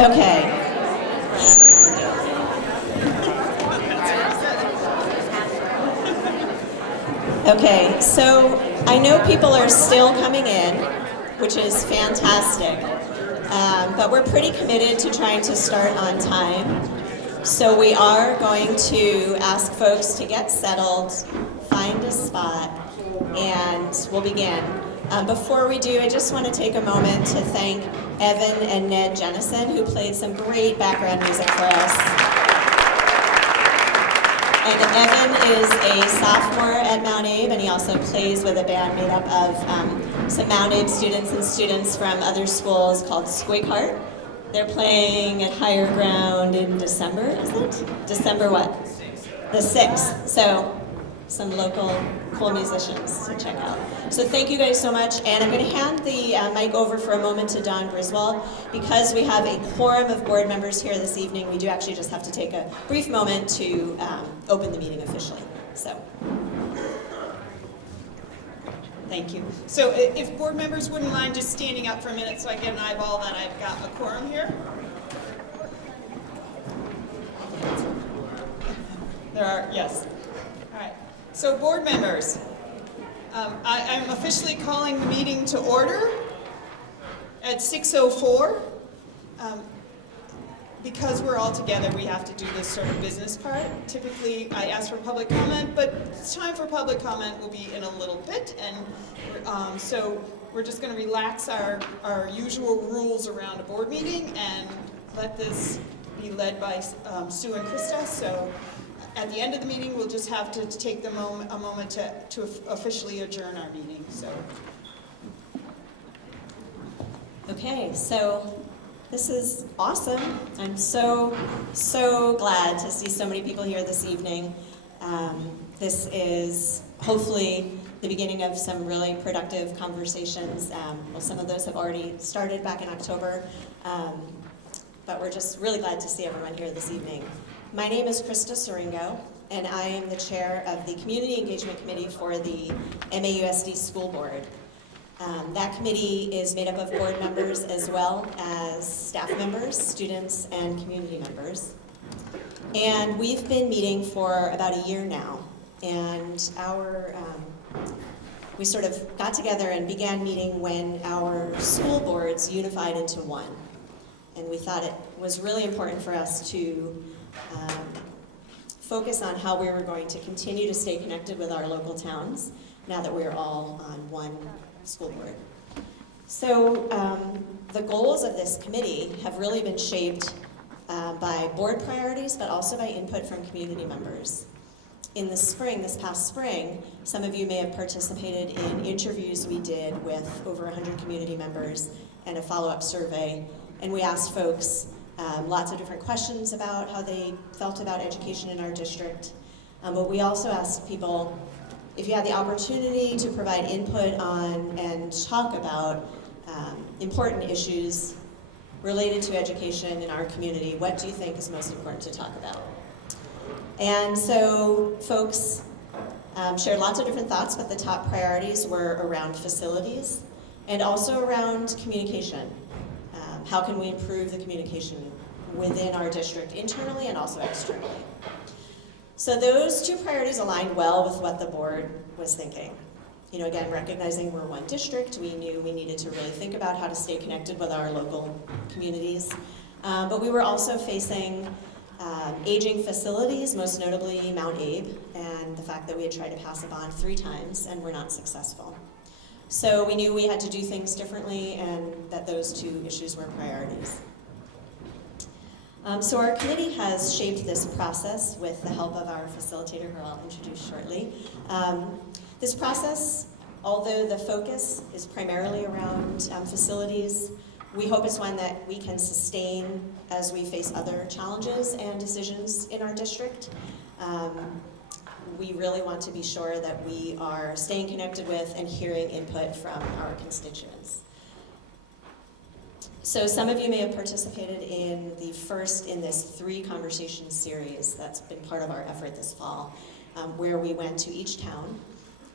Okay. Okay, so I know people are still coming in, which is fantastic. But we're pretty committed to trying to start on time. So we are going to ask folks to get settled, find a spot, and we'll begin. Before we do, I just want to take a moment to thank Evan and Ned Jennison, who played some great background music for us. And Evan is a sophomore at Mount Abe, and he also plays with a band made up of some Mount Abe students and students from other schools called Squigheart. They're playing at Higher Ground in December, is it? December what? The 6th. So some local cool musicians to check out. So thank you guys so much, and I'm going to hand the mic over for a moment to Don Griswold. Because we have a quorum of board members here this evening, we do actually just have to take a brief moment to open the meeting officially. So, thank you. So if board members wouldn't mind just standing up for a minute so I get an eyeball that I've got a quorum here. There are, yes. All right. So board members, I'm officially calling the meeting to order at 6:04. Because we're all together, we have to do this sort of business part. Typically, I ask for public comment, but the time for public comment will be in a little bit, and so we're just going to relax our usual rules around a board meeting and let this be led by Sue and Krista. So at the end of the meeting, we'll just have to take a moment to officially adjourn our meeting. So. Okay, so this is awesome. I'm so glad to see so many people here this evening. This is hopefully the beginning of some really productive conversations. Well, some of those have already started back in October, but we're just really glad to see everyone here this evening. My name is Krista Siringo, and I am the chair of the Community Engagement Committee for the MAUSD School Board. That committee is made up of board members as well as staff members, students, and community members. And we've been meeting for about a year now. And we sort of got together and began meeting when our school boards unified into one. And we thought it was really important for us to focus on how we were going to continue to stay connected with our local towns now that we're all on one school board. So the goals of this committee have really been shaped by board priorities, but also by input from community members. In the spring, this past spring, some of you may have participated in interviews we did with over 100 community members and a follow-up survey, and we asked folks lots of different questions about how they felt about education in our district. But we also asked people if you had the opportunity to provide input on and talk about important issues related to education in our community, what do you think is most important to talk about? And so folks shared lots of different thoughts, but the top priorities were around facilities and also around communication. How can we improve the communication within our district internally and also externally? So those two priorities aligned well with what the board was thinking. You know, again, recognizing we're one district, we knew we needed to really think about how to stay connected with our local communities. But we were also facing aging facilities, most notably Mount Abe, and the fact that we had tried to pass a bond 3 times and were not successful. So we knew we had to do things differently and that those 2 issues were priorities. So our committee has shaped this process with the help of our facilitator, who I'll introduce shortly. This process, although the focus is primarily around facilities, we hope it's one that we can sustain as we face other challenges and decisions in our district. We really want to be sure that we are staying connected with and hearing input from our constituents. So some of you may have participated in the first in this 3 conversation series that's been part of our effort this fall, where we went to each town,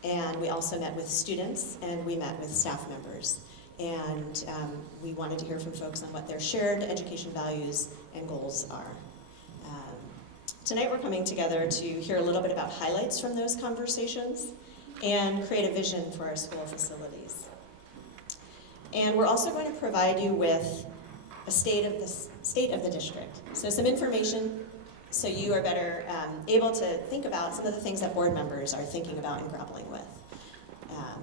and we also met with students, and we met with staff members And we wanted to hear from folks on what their shared education values and goals are. Tonight we're coming together to hear a little bit about highlights from those conversations and create a vision for our school facilities. And we're also going to provide you with a state of the district. So some information so you are better able to think about some of the things that board members are thinking about and grappling with.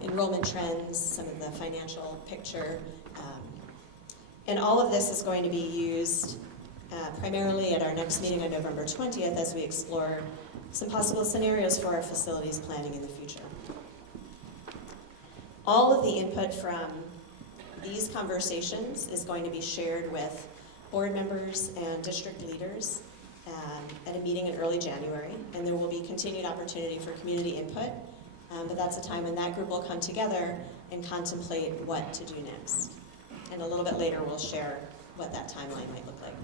Enrollment trends, some of the financial picture, and all of this is going to be used primarily at our next meeting on November 20th as we explore some possible scenarios for our facilities planning in the future. All of the input from these conversations is going to be shared with board members and district leaders at a meeting in early January, and there will be continued opportunity for community input, but that's a time when that group will come together and contemplate what to do next. And a little bit later we'll share what that timeline might look like.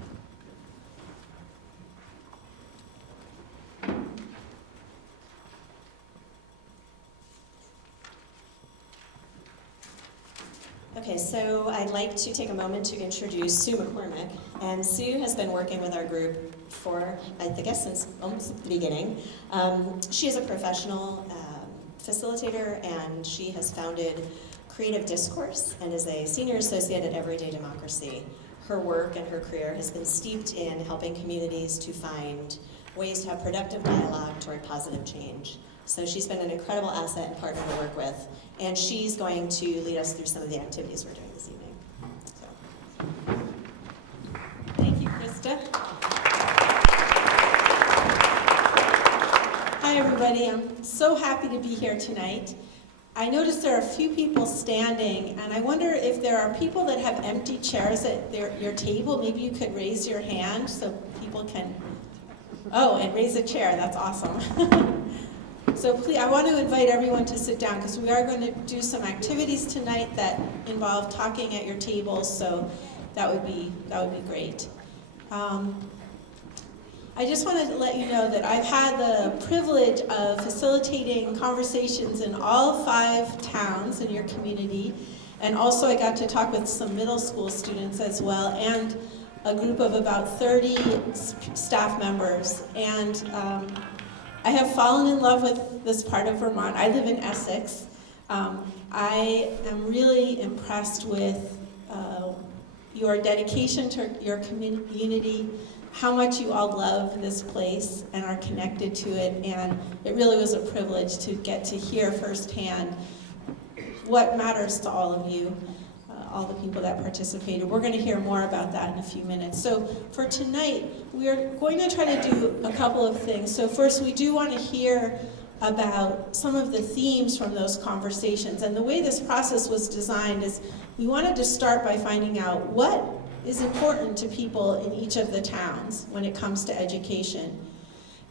Okay, so I'd like to take a moment to introduce Sue McCormick. And Sue has been working with our group for, I guess, since almost the beginning. She is a professional facilitator, and she has founded Creative Discourse and is a senior associate at Everyday Democracy. Her work and her career has been steeped in helping communities to find ways to have productive dialogue toward positive change. So she's been an incredible asset and partner to work with, and she's going to lead us through some of the activities we're doing this evening. So. Thank you, Krista. Hi, everybody. I'm so happy to be here tonight. I noticed there are a few people standing, and I wonder if there are people that have empty chairs at your table. Maybe you could raise your hand so people can, and raise a chair. That's awesome. So please, I want to invite everyone to sit down because we are going to do some activities tonight that involve talking at your tables, so that would be great. I just wanted to let you know that I've had the privilege of facilitating conversations in all 5 towns in your community, and also I got to talk with some middle school students as well, and a group of about 30 staff members. And I have fallen in love with this part of Vermont. I live in Essex. I am really impressed with your dedication to your community, how much you all love this place and are connected to it, and it really was a privilege to get to hear firsthand what matters to all of you, all the people that participated. We're going to hear more about that in a few minutes. So for tonight, we are going to try to do a couple of things. So first, we do want to hear about some of the themes from those conversations. And the way this process was designed is we wanted to start by finding out what is important to people in each of the towns when it comes to education.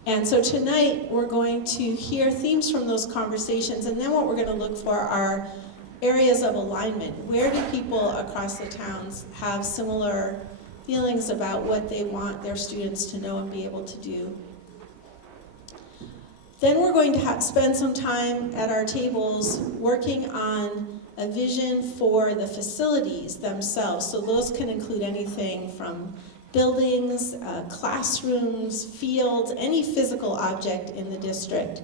And so tonight, we're going to hear themes from those conversations, and then what we're going to look for are areas of alignment. Where do people across the towns have similar feelings about what they want their students to know and be able to do? Then we're going to spend some time at our tables working on a vision for the facilities themselves. So those can include anything from buildings, classrooms, fields, any physical object in the district.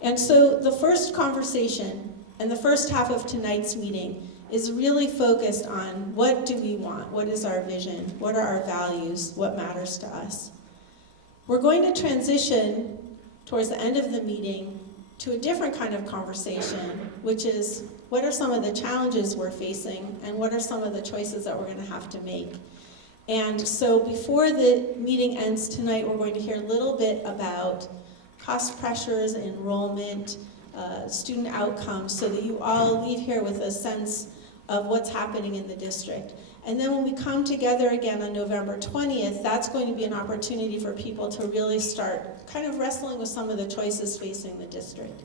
And so the first conversation and the first half of tonight's meeting is really focused on what do we want? What is our vision? What are our values? What matters to us? We're going to transition towards the end of the meeting to a different kind of conversation, which is what are some of the challenges we're facing and what are some of the choices that we're going to have to make? And so before the meeting ends tonight, we're going to hear a little bit about cost pressures, enrollment, student outcomes, so that you all leave here with a sense of what's happening in the district. And then when we come together again on November 20th, that's going to be an opportunity for people to really start kind of wrestling with some of the choices facing the district.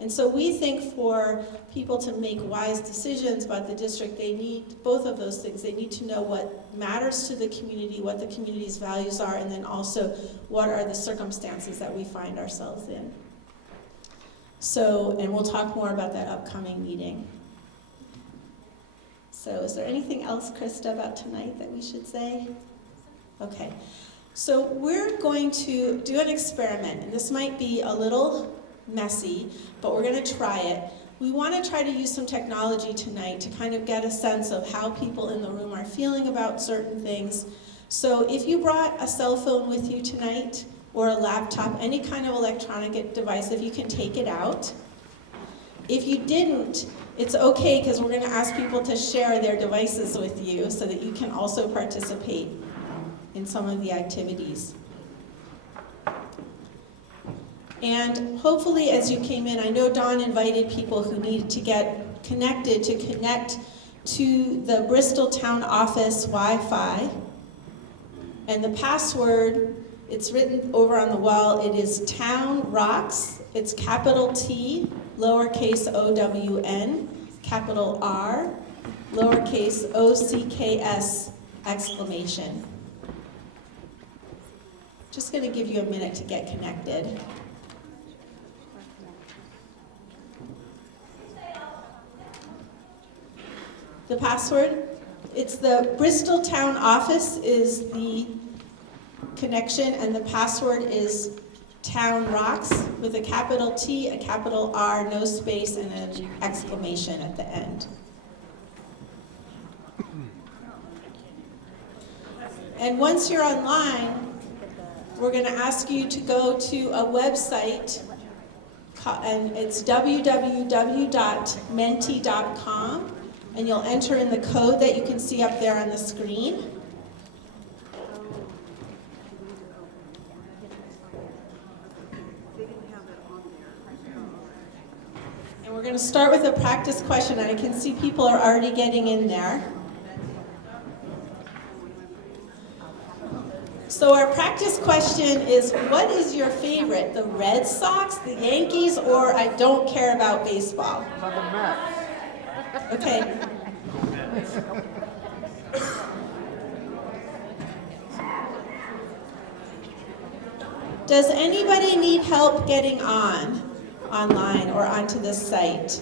And so we think for people to make wise decisions about the district, they need both of those things. They need to know what matters to the community, what the community's values are, and then also what are the circumstances that we find ourselves in. So, and we'll talk more about that upcoming meeting. So is there anything else, Krista, about tonight that we should say? Okay. So we're going to do an experiment, and this might be a little messy, but we're going to try it. We want to try to use some technology tonight to kind of get a sense of how people in the room are feeling about certain things. So if you brought a cell phone with you tonight, or a laptop, any kind of electronic device, if you can take it out. If you didn't, it's okay, because we're going to ask people to share their devices with you so that you can also participate in some of the activities. And hopefully as you came in, I know Dawn invited people who needed to get connected to connect to the Bristol Town Office Wi-Fi. And the password, it's written over on the wall, it is Town Rocks. It's capital T, lowercase O-W-N, capital R, lowercase O-C-K-S, exclamation. Just going to give you a minute to get connected. The password, it's the Bristol Town Office is the connection, and the password is Town Rocks with a capital T, a capital R, no space, and an exclamation at the end. And once you're online, we're going to ask you to go to a website, and it's www.menti.com, and you'll enter in the code that you can see up there on the screen. And we're going to start with a practice question, and I can see people are already getting in there. So our practice question is, what is your favorite? The Red Sox, the Yankees, or I don't care about baseball? Okay. Does anybody need help getting online or onto this site?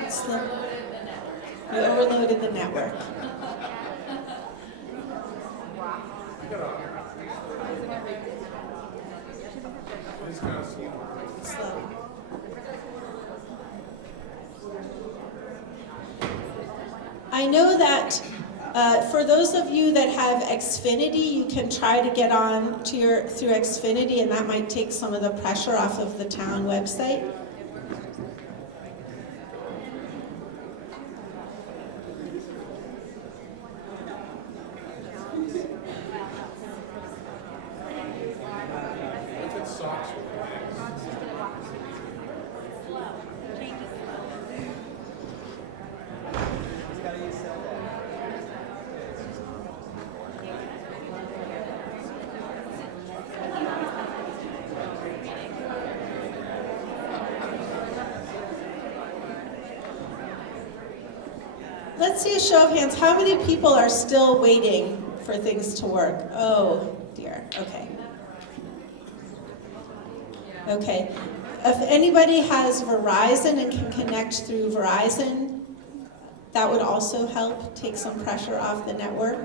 It's slow. You overloaded the network. Slow. I know that for those of you that have Xfinity, you can try to get on to through Xfinity, and that might take some of the pressure off of the town website. Let's see a show of hands. How many people are still waiting for things to work? Oh, dear. Okay. Okay. If anybody has Verizon and can connect through Verizon, that would also help take some pressure off the network.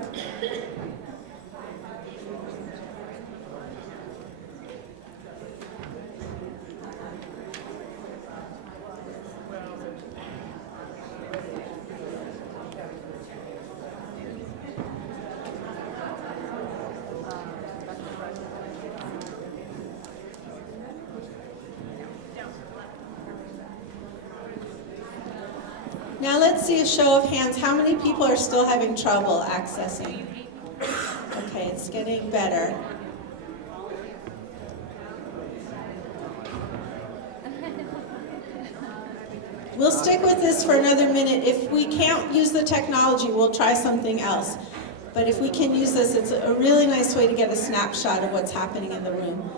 Now let's see a show of hands. How many people are still having trouble accessing? Okay, it's getting better. We'll stick with this for another minute. If we can't use the technology, we'll try something else. But if we can use this, it's a really nice way to get a snapshot of what's happening in the room.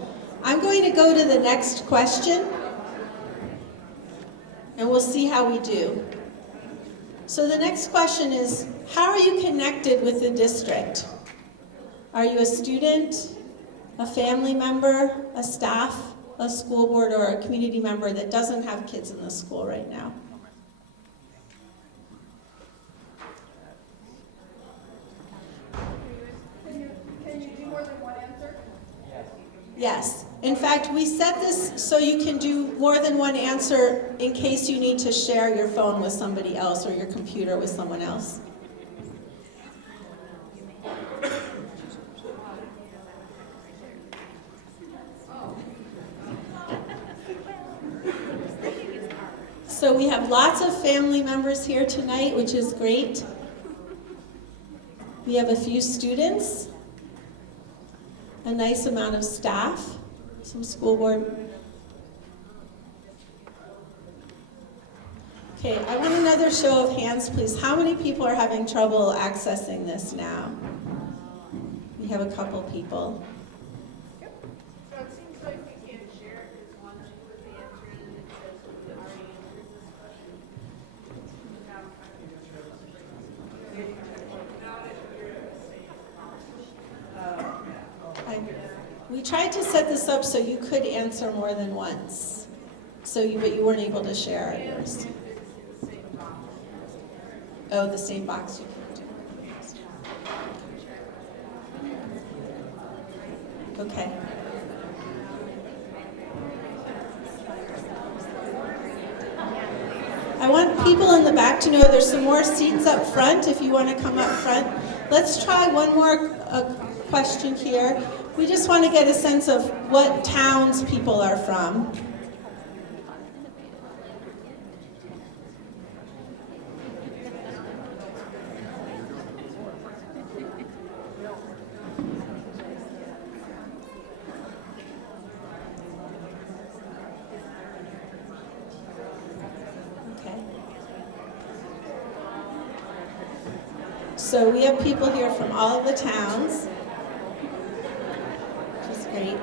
I'm going to go to the next question, and we'll see how we do. So the next question is, how are you connected with the district? Are you a student, a family member, a staff, a school board, or a community member that doesn't have kids in the school right now? Yes. In fact, we set this so you can do more than one answer in case you need to share your phone with somebody else or your computer with someone else. So we have lots of family members here tonight, which is great. We have a few students, a nice amount of staff, some school board. Okay, I want another show of hands, please. How many people are having trouble accessing this now? We have a couple people. So it seems like we can't share it because once you put the answer in, it says we already answered this question. We tried to set this up so you could answer more than once, but you weren't able to share yours. Oh, the same box you can do. Okay. I want people in the back to know there's some more seats up front if you want to come up front. Let's try one more question here. We just want to get a sense of what towns people are from. Okay. So we have people here from all of the towns. Great.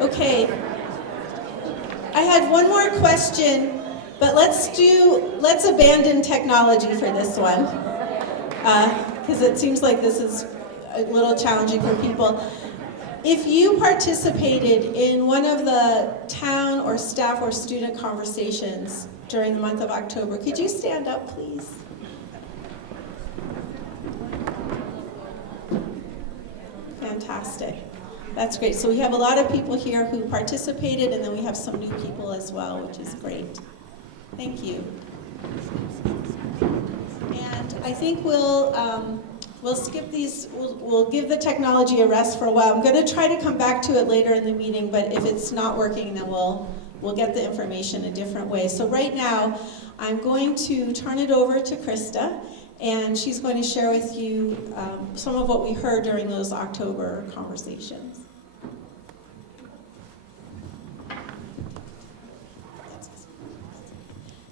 Okay. I had one more question, but let's abandon technology for this one, because it seems like this is a little challenging for people. If you participated in one of the town or staff or student conversations during the month of October, could you stand up, please? Fantastic. That's great. So we have a lot of people here who participated, and then we have some new people as well, which is great. Thank you. And I think we'll skip these, we'll give the technology a rest for a while. I'm going to try to come back to it later in the meeting, but if it's not working, then we'll get the information a different way. So right now, I'm going to turn it over to Krista, and she's going to share with you some of what we heard during those October conversations.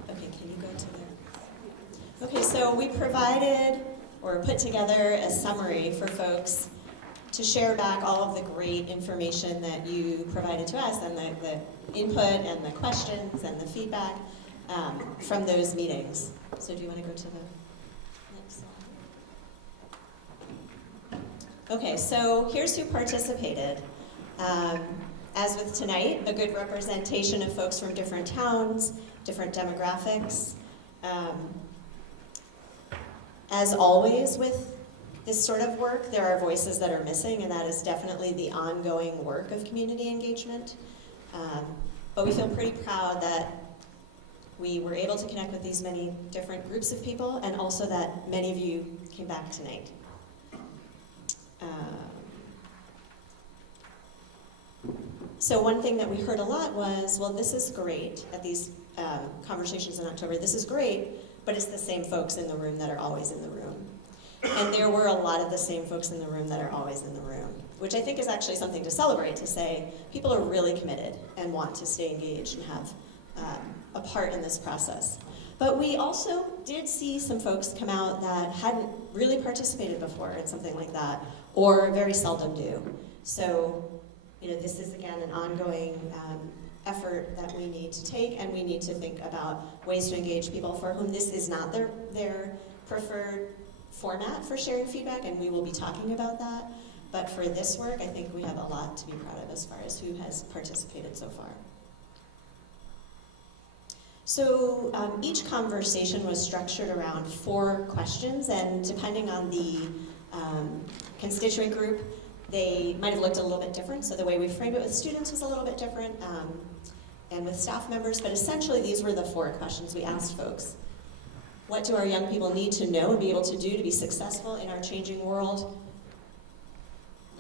Okay, can you go to there? Okay, so we provided or put together a summary for folks to share back all of the great information that you provided to us and the input and the questions and the feedback from those meetings. So do you want to go to the next slide? Okay, so here's who participated. As with tonight, a good representation of folks from different towns, different demographics. As always with this sort of work, there are voices that are missing, and that is definitely the ongoing work of community engagement. But we feel pretty proud that we were able to connect with these many different groups of people, and also that many of you came back tonight. So one thing that we heard a lot was, well, this is great at these conversations in October. This is great, but it's the same folks in the room that are always in the room. And there were a lot of the same folks in the room that are always in the room, which I think is actually something to celebrate, to say people are really committed and want to stay engaged and have a part in this process. But we also did see some folks come out that hadn't really participated before in something like that, or very seldom do. So, this is again an ongoing effort that we need to take, and we need to think about ways to engage people for whom this is not their preferred format for sharing feedback, and we will be talking about that. But for this work, I think we have a lot to be proud of as far as who has participated so far. So each conversation was structured around 4 questions, and depending on the constituent group, they might have looked a little bit different. So the way we framed it with students was a little bit different, and with staff members, but essentially these were the 4 questions we asked folks. What do our young people need to know and be able to do to be successful in our changing world?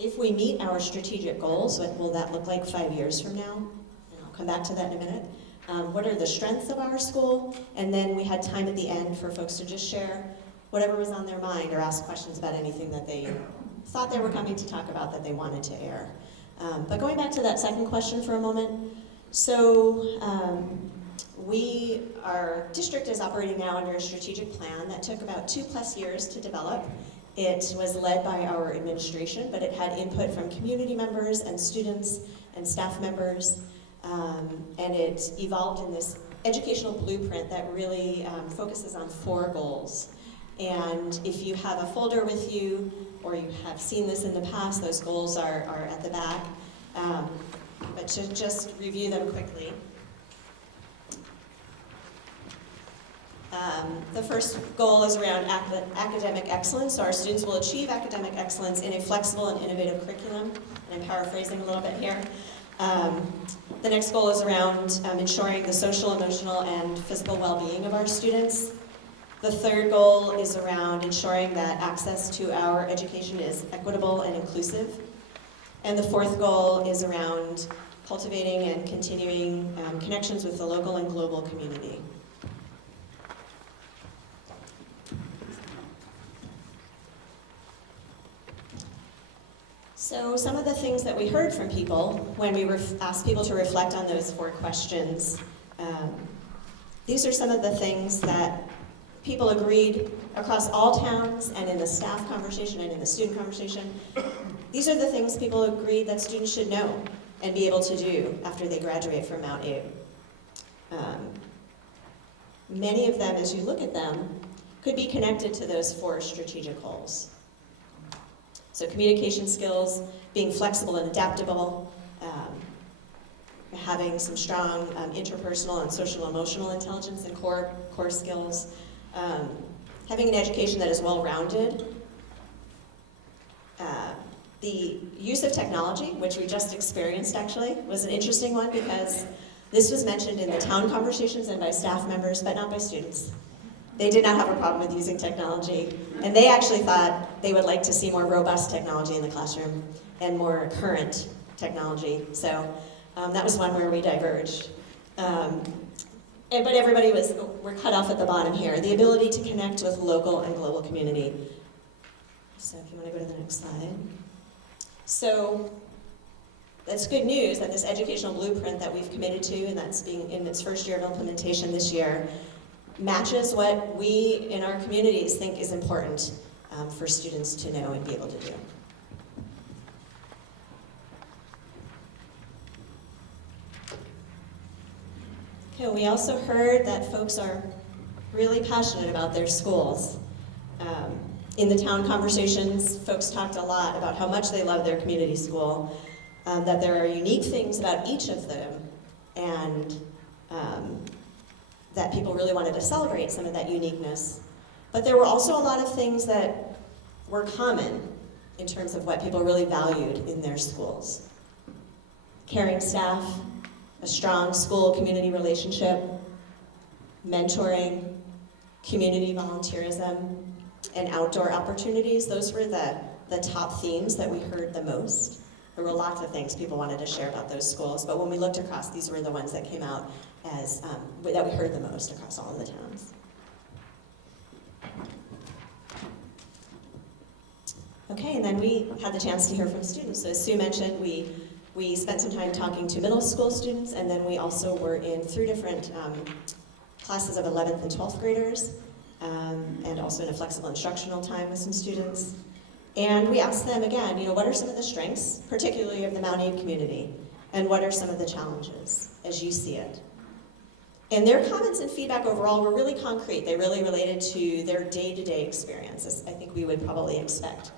If we meet our strategic goals, what will that look like 5 years from now? And I'll come back to that in a minute. What are the strengths of our school? And then we had time at the end for folks to just share whatever was on their mind or ask questions about anything that they thought they were coming to talk about that they wanted to air. But going back to that second question for a moment, so our district is operating now under a strategic plan that took about 2+ years to develop. It was led by our administration, but it had input from community members and students and staff members, and it evolved in this educational blueprint that really focuses on 4 goals. And if you have a folder with you, or you have seen this in the past, those goals are at the back. But to just review them quickly. The first goal is around academic excellence. So our students will achieve academic excellence in a flexible and innovative curriculum. And I'm paraphrasing a little bit here. The next goal is around ensuring the social, emotional, and physical well-being of our students. The third goal is around ensuring that access to our education is equitable and inclusive. And the fourth goal is around cultivating and continuing connections with the local and global community. So some of the things that we heard from people when we asked people to reflect on those 4 questions, these are some of the things that people agreed across all towns and in the staff conversation and in the student conversation. These are the things people agreed that students should know and be able to do after they graduate from Mount Abe. Many of them, as you look at them, could be connected to those 4 strategic goals. So communication skills, being flexible and adaptable, having some strong interpersonal and social emotional intelligence and core skills, having an education that is well-rounded, the use of technology, which we just experienced actually, was an interesting one because this was mentioned in the town conversations and by staff members, but not by students. They did not have a problem with using technology, and they actually thought they would like to see more robust technology in the classroom and more current technology. So that was one where we diverged. But everybody we're cut off at the bottom here. The ability to connect with local and global community. So if you want to go to the next slide. So that's good news that this educational blueprint that we've committed to, and that's being in its first year of implementation this year, matches what we in our communities think is important for students to know and be able to do. Okay, we also heard that folks are really passionate about their schools. In the town conversations, folks talked a lot about how much they love their community school, that there are unique things about each of them, and that people really wanted to celebrate some of that uniqueness. But there were also a lot of things that were common in terms of what people really valued in their schools. Caring staff, a strong school-community relationship, mentoring, community volunteerism, and outdoor opportunities. Those were the top themes that we heard the most. There were lots of things people wanted to share about those schools, but when we looked across, these were the ones that came out as that we heard the most across all of the towns. Okay, and then we had the chance to hear from students. So as Sue mentioned, we spent some time talking to middle school students, and then we also were in 3 different classes of 11th and 12th graders, and also in a flexible instructional time with some students. And we asked them again, what are some of the strengths, particularly of the Mount Abe community, and what are some of the challenges as you see it? And their comments and feedback overall were really concrete. They really related to their day-to-day experiences, I think we would probably expect.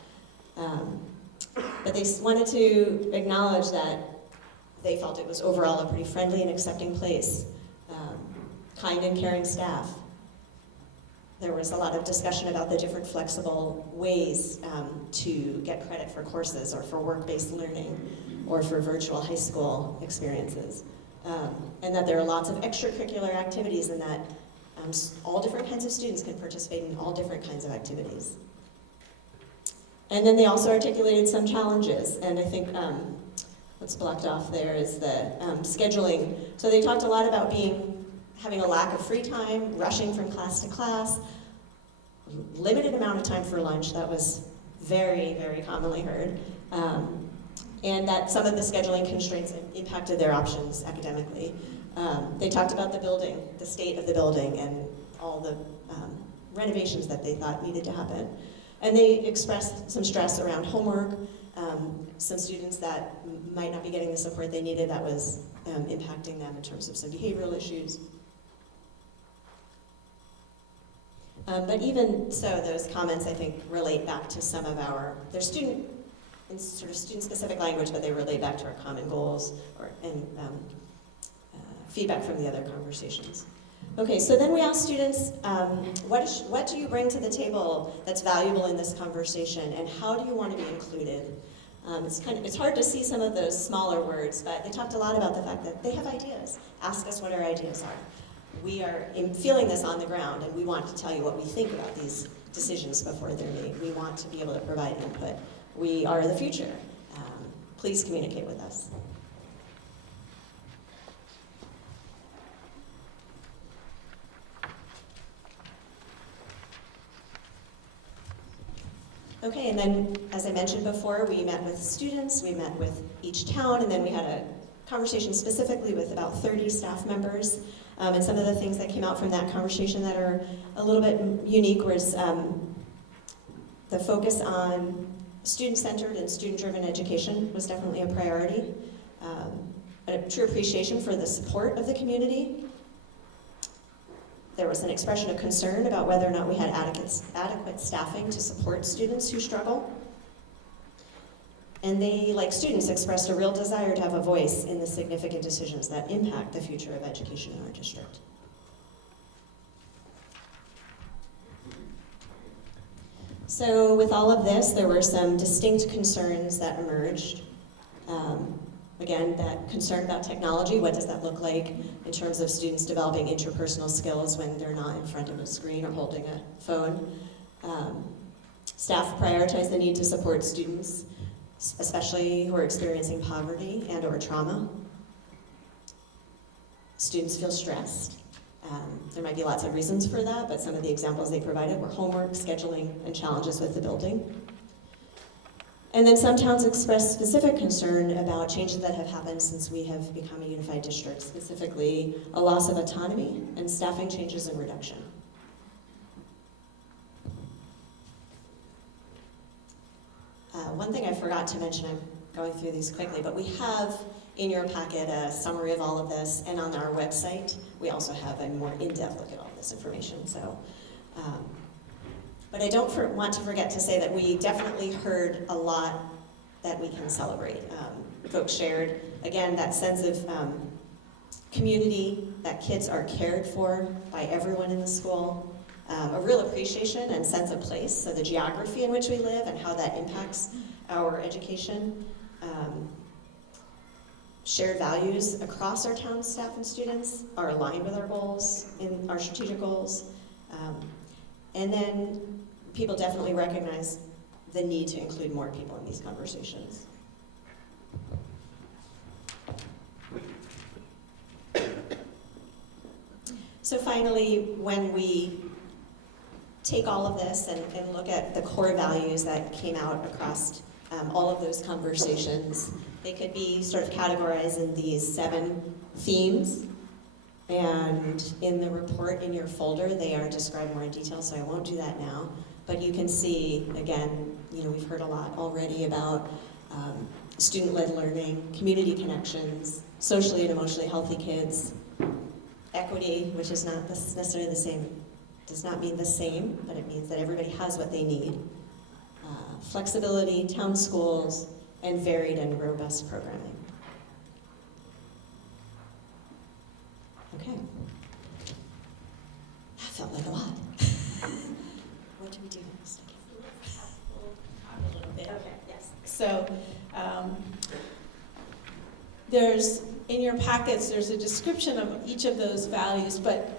But they wanted to acknowledge that they felt it was overall a pretty friendly and accepting place. kind and caring staff. There was a lot of discussion about the different flexible ways to get credit for courses or for work-based learning or for virtual high school experiences. And that there are lots of extracurricular activities and that all different kinds of students can participate in all different kinds of activities. And then they also articulated some challenges, and I think what's blocked off there is the scheduling. So they talked a lot about having a lack of free time, rushing from class to class, limited amount of time for lunch. That was very, very commonly heard. And that some of the scheduling constraints impacted their options academically. They talked about the building, the state of the building, and all the renovations that they thought needed to happen. And they expressed some stress around homework, some students that might not be getting the support they needed that was impacting them in terms of some behavioral issues. But even so, those comments, I think, relate back to some of their student-specific language, but they relate back to our common goals and feedback from the other conversations. Okay, so then we asked students, what do you bring to the table that's valuable in this conversation, and how do you want to be included? It's hard to see some of those smaller words, but they talked a lot about the fact that they have ideas. Ask us what our ideas are. We are feeling this on the ground, and we want to tell you what we think about these decisions before they're made. We want to be able to provide input. We are the future. Please communicate with us. Okay, and then, as I mentioned before, we met with students, we met with each town, and then we had a conversation specifically with about 30 staff members. And some of the things that came out from that conversation that are a little bit unique was the focus on student-centered and student-driven education was definitely a priority. A true appreciation for the support of the community. There was an expression of concern about whether or not we had adequate staffing to support students who struggle. And they, like students, expressed a real desire to have a voice in the significant decisions that impact the future of education in our district. So with all of this, there were some distinct concerns that emerged. Again, that concern about technology, what does that look like in terms of students developing interpersonal skills when they're not in front of a screen or holding a phone? Staff prioritize the need to support students, especially who are experiencing poverty and or trauma. Students feel stressed. There might be lots of reasons for that, but some of the examples they provided were homework, scheduling, and challenges with the building. And then some towns expressed specific concern about changes that have happened since we have become a unified district, specifically a loss of autonomy and staffing changes and reduction. One thing I forgot to mention, I'm going through these quickly, but we have in your packet a summary of all of this, and on our website, we also have a more in-depth look at all this information. So, but I don't want to forget to say that we definitely heard a lot that we can celebrate. Folks shared, again, that sense of community, that kids are cared for by everyone in the school, a real appreciation and sense of place, so the geography in which we live and how that impacts our education. Shared values across our town staff and students are aligned with our goals, in our strategic goals. And then people definitely recognize the need to include more people in these conversations. So finally, when we take all of this and look at the core values that came out across all of those conversations, they could be sort of categorized in these 7 themes. And in the report in your folder, they are described more in detail, so I won't do that now. But you can see, again, we've heard a lot already about student-led learning, community connections, socially and emotionally healthy kids, equity, which is not necessarily the same, does not mean the same, but it means that everybody has what they need. Flexibility, town schools, and varied and robust programming. Okay. So in your packets, there's a description of each of those values, but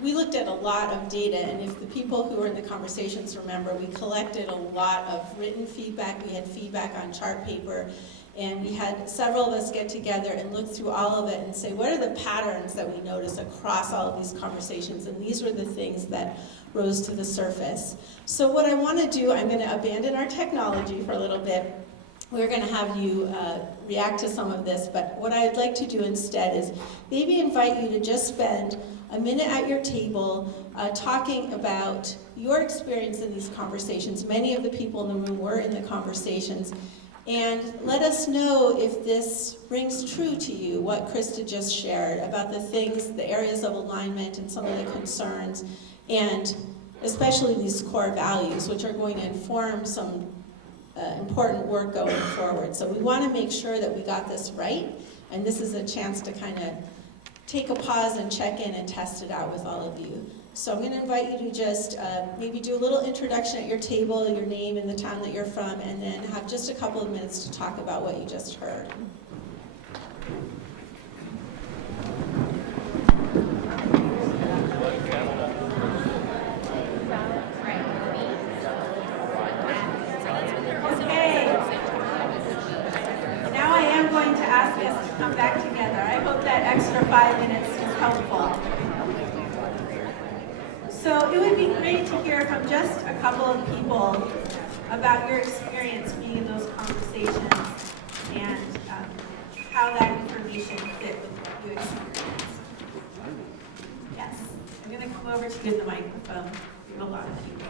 we looked at a lot of data, and if the people who were in the conversations remember, we collected a lot of written feedback. We had feedback on chart paper, and we had several of us get together and look through all of it and say, what are the patterns that we notice across all of these conversations? And these were the things that rose to the surface. So what I want to do, I'm going to abandon our technology for a little bit. We're going to have you react to some of this, but what I'd like to do instead is maybe invite you to just spend a minute at your table talking about your experience in these conversations. Many of the people in the room were in the conversations, and let us know if this rings true to you, what Krista just shared about the things, the areas of alignment and some of the concerns, and especially these core values, which are going to inform some important work going forward. So we want to make sure that we got this right, and this is a chance to kind of take a pause and check in and test it out with all of you. So I'm going to invite you to just maybe do a little introduction at your table, your name and the town that you're from, and then have just a couple of minutes to talk about what you just heard. Ask us to come back together. I hope that extra 5 minutes is helpful. So it would be great to hear from just a couple of people about your experience being in those conversations and how that information fit with what you experienced. Yes, I'm going to come over to give the microphone. We have a lot of people.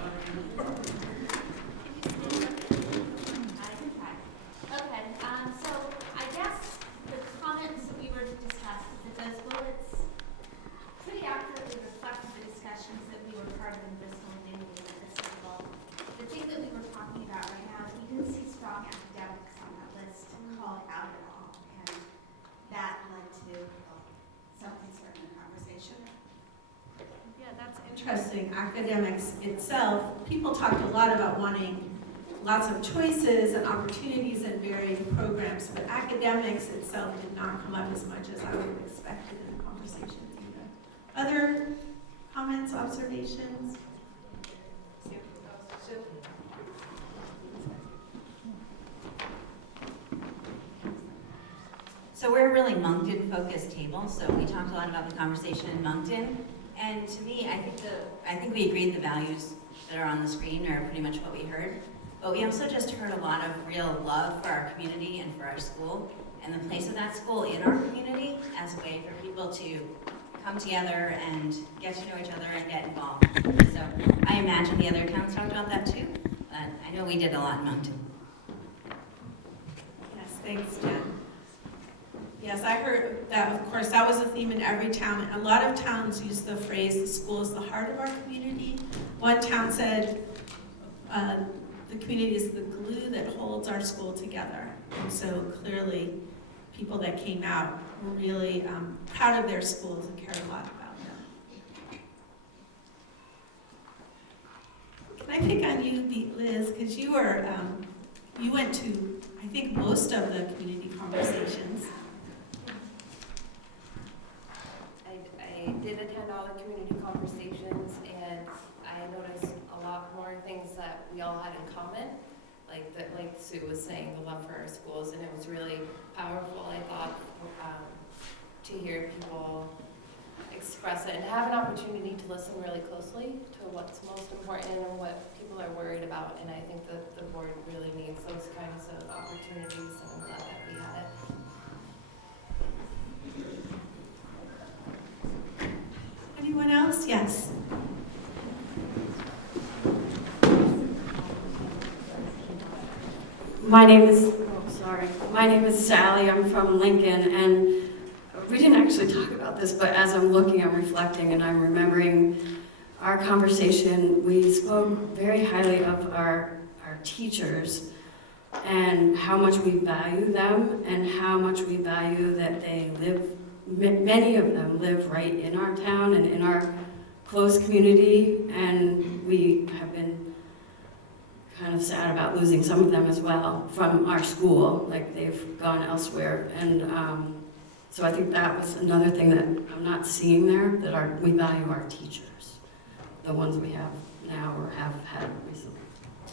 Interesting. Academics itself, people talked a lot about wanting lots of choices and opportunities and varying programs, but academics itself did not come up as much as I would have expected in the conversation either. Other comments, observations? So we're a really Moncton-focused table, so we talked a lot about the conversation in Moncton. And to me, I think we agreed the values that are on the screen are pretty much what we heard. But we also just heard a lot of real love for our community and for our school and the place of that school in our community as a way for people to come together and get to know each other and get involved. So I imagine the other towns talked about that too, but I know we did a lot in Moncton. Yes, thanks, Jen. Yes, I heard that, of course, that was a theme in every town. A lot of towns use the phrase, the school is the heart of our community. One town said, the community is the glue that holds our school together. And so clearly, people that came out were really proud of their schools and cared a lot about them. Can I pick on you, Liz, because you were, you went to, I think, most of the community conversations. I did attend all the community conversations, and I noticed a lot more things that we all had in common, like Sue was saying, the love for our schools, and it was really powerful, I thought, to hear people express it and have an opportunity to listen really closely to what's most important and what people are worried about, and I think that the board really needs those kinds of opportunities, and I'm glad that we had it. Anyone else? Yes. My name is Sally. I'm from Lincoln, and we didn't actually talk about this, but as I'm looking, I'm reflecting, and I'm remembering our conversation. We spoke very highly of our teachers and how much we value them and how much we value that they live, many of them live right in our town and in our close community, and we have been kind of sad about losing some of them as well from our school, like they've gone elsewhere. And so I think that was another thing that I'm not seeing there, that we value our teachers, the ones we have now or have had recently.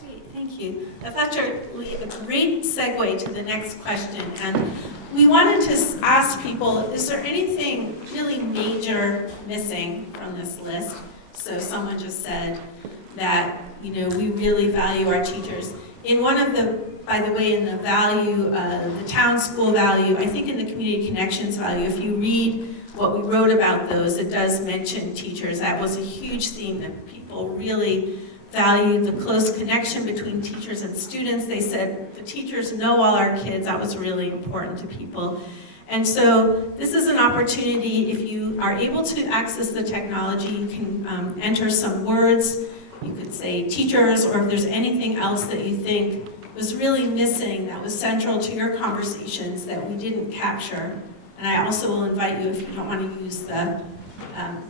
Great, thank you. That's actually a great segue to the next question. And we wanted to ask people, is there anything really major missing from this list? So someone just said that, you know, we really value our teachers. In one of the, by the way, in the value, the town school value, I think in the community connections value, if you read what we wrote about those, it does mention teachers. That was a huge theme that people really valued, the close connection between teachers and students. They said the teachers know all our kids. That was really important to people. And so this is an opportunity, if you are able to access the technology, you can enter some words. You could say teachers, or if there's anything else that you think was really missing that was central to your conversations that we didn't capture. And I also will invite you, if you don't want to use the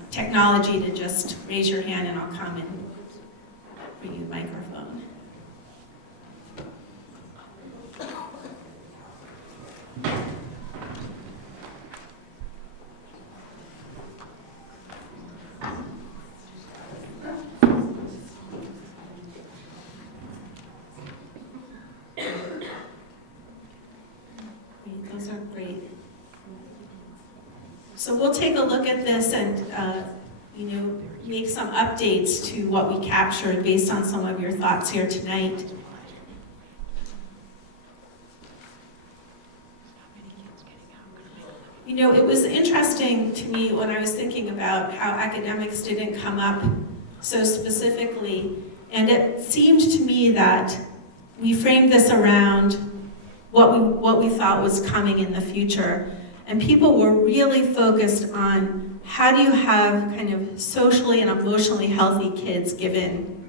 technology, to just raise your hand and I'll come and bring you a microphone. Those are great. So we'll take a look at this and, you know, make some updates to what we captured based on some of your thoughts here tonight. You know, it was interesting to me when I was thinking about how academics didn't come up so specifically, and it seemed to me that we framed this around what we thought was coming in the future. And people were really focused on how do you have kind of socially and emotionally healthy kids given,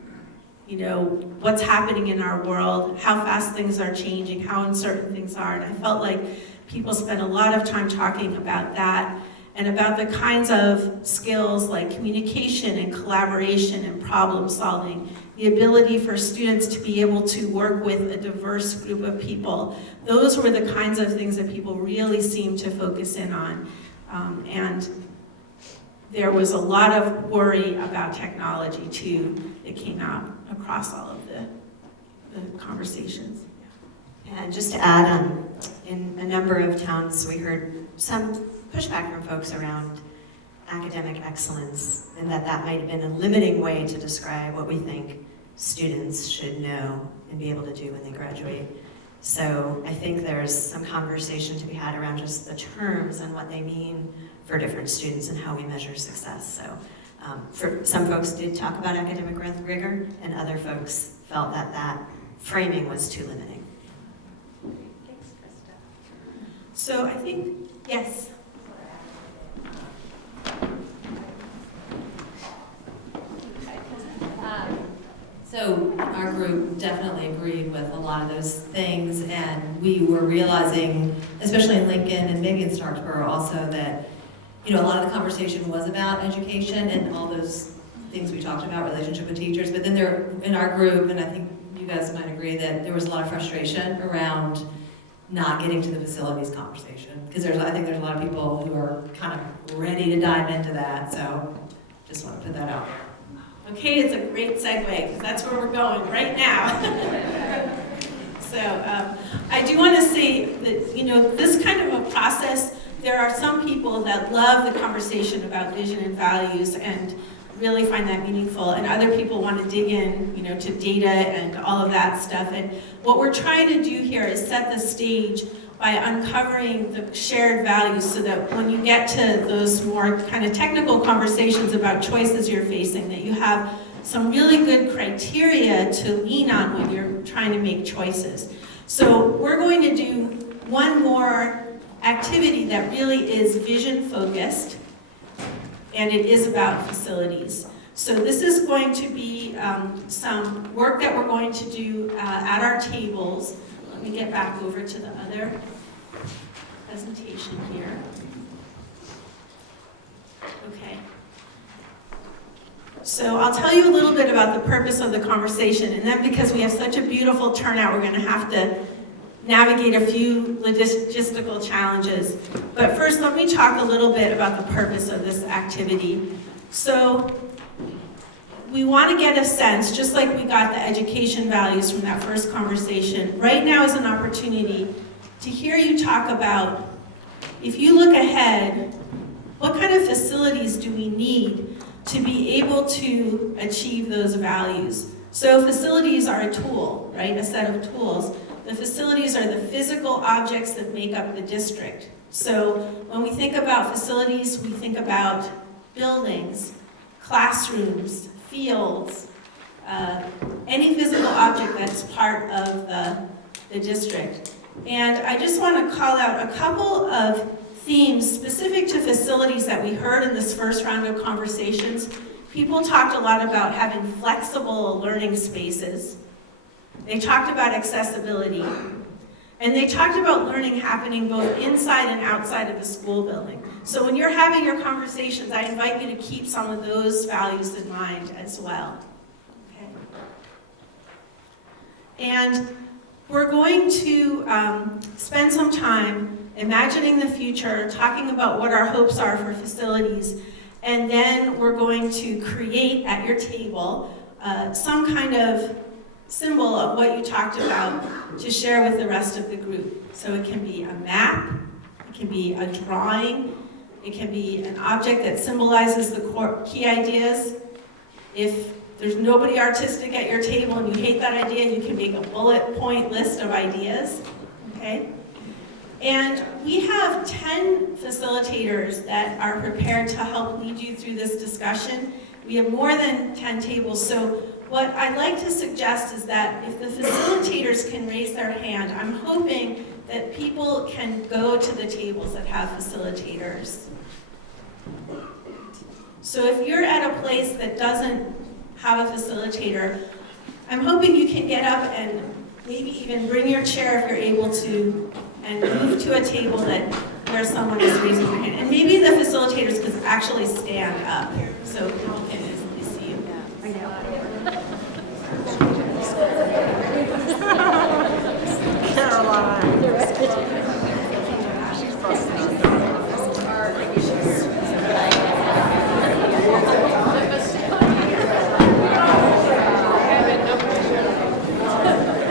you know, what's happening in our world, how fast things are changing, how uncertain things are. And I felt like people spent a lot of time talking about that and about the kinds of skills like communication and collaboration and problem solving, the ability for students to be able to work with a diverse group of people. Those were the kinds of things that people really seemed to focus in on. And there was a lot of worry about technology too that came out across all of the conversations. And just to add, in a number of towns, we heard some pushback from folks around academic excellence, and that might have been a limiting way to describe what we think students should know and be able to do when they graduate. So I think there's some conversation to be had around just the terms and what they mean for different students and how we measure success. So for some folks did talk about academic rigor, and other folks felt that that framing was too limiting. Thanks, Krista. So I think, yes. So our group definitely agreed with a lot of those things, and we were realizing, especially in Lincoln and maybe in Starksboro also, that, you know, a lot of the conversation was about education and all those things we talked about, relationship with teachers, but then there, in our group, and I think you guys might agree, that there was a lot of frustration around not getting to the facilities conversation, because I think there's a lot of people who are kind of ready to dive into that, so just want to put that out there. Okay, it's a great segue, because that's where we're going right now. So I do want to say that, you know, this kind of a process, there are some people that love the conversation about vision and values and really find that meaningful, and other people want to dig in, you know, to data and all of that stuff. And what we're trying to do here is set the stage by uncovering the shared values so that when you get to those more kind of technical conversations about choices you're facing, that you have some really good criteria to lean on when you're trying to make choices. So we're going to do one more activity that really is vision focused, and it is about facilities. So this is going to be some work that we're going to do at our tables. Let me get back over to the other presentation here. Okay. So I'll tell you a little bit about the purpose of the conversation, and then because we have such a beautiful turnout, we're going to have to navigate a few logistical challenges. But first, let me talk a little bit about the purpose of this activity. So we want to get a sense, just like we got the education values from that first conversation, right now is an opportunity to hear you talk about, if you look ahead, what kind of facilities do we need to be able to achieve those values? So facilities are a tool, right? A set of tools. The facilities are the physical objects that make up the district. So when we think about facilities, we think about buildings, classrooms, fields, any physical object that's part of the district. And I just want to call out a couple of themes specific to facilities that we heard in this first round of conversations. People talked a lot about having flexible learning spaces. They talked about accessibility. And they talked about learning happening both inside and outside of the school building. So when you're having your conversations, I invite you to keep some of those values in mind as well. Okay? And we're going to spend some time imagining the future, talking about what our hopes are for facilities, and then we're going to create at your table some kind of symbol of what you talked about to share with the rest of the group. So it can be a map, it can be a drawing, it can be an object that symbolizes the core key ideas. If there's nobody artistic at your table and you hate that idea, you can make a bullet point list of ideas, okay? And we have 10 facilitators that are prepared to help lead you through this discussion. We have more than 10 tables, so what I'd like to suggest is that if the facilitators can raise their hand, I'm hoping that people can go to the tables that have facilitators. So if you're at a place that doesn't have a facilitator, I'm hoping you can get up and maybe even bring your chair if you're able to, and move to a table where someone is raising their hand. And maybe the facilitators could actually stand up so people can easily see you.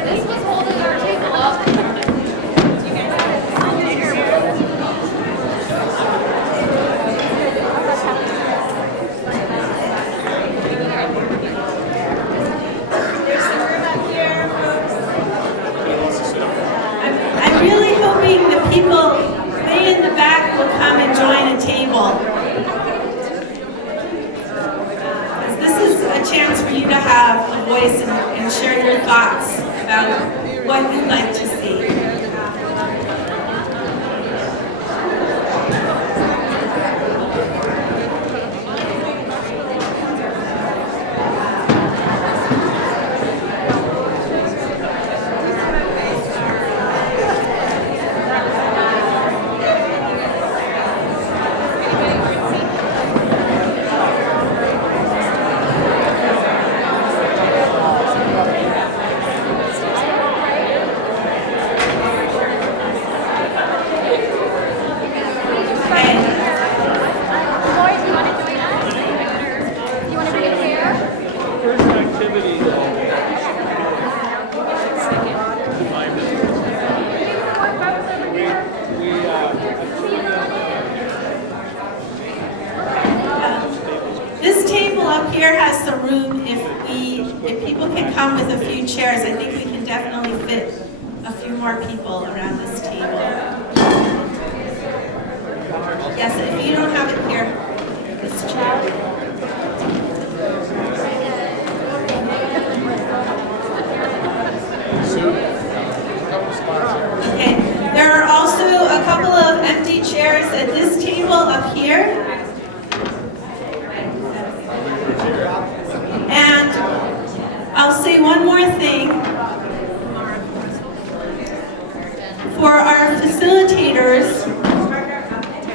This was holding our table up. I'm really hoping the people way in the back will come and join a table. This is a chance for you to have a voice and share your thoughts about what you'd like to see. This table up here has some room. If people can come with a few chairs, I think we can definitely fit a few more people around this table. Yes, if you don't have it here, this chair. Okay, there are also a couple of empty chairs at this table up here. And I'll say one more thing. For our facilitators,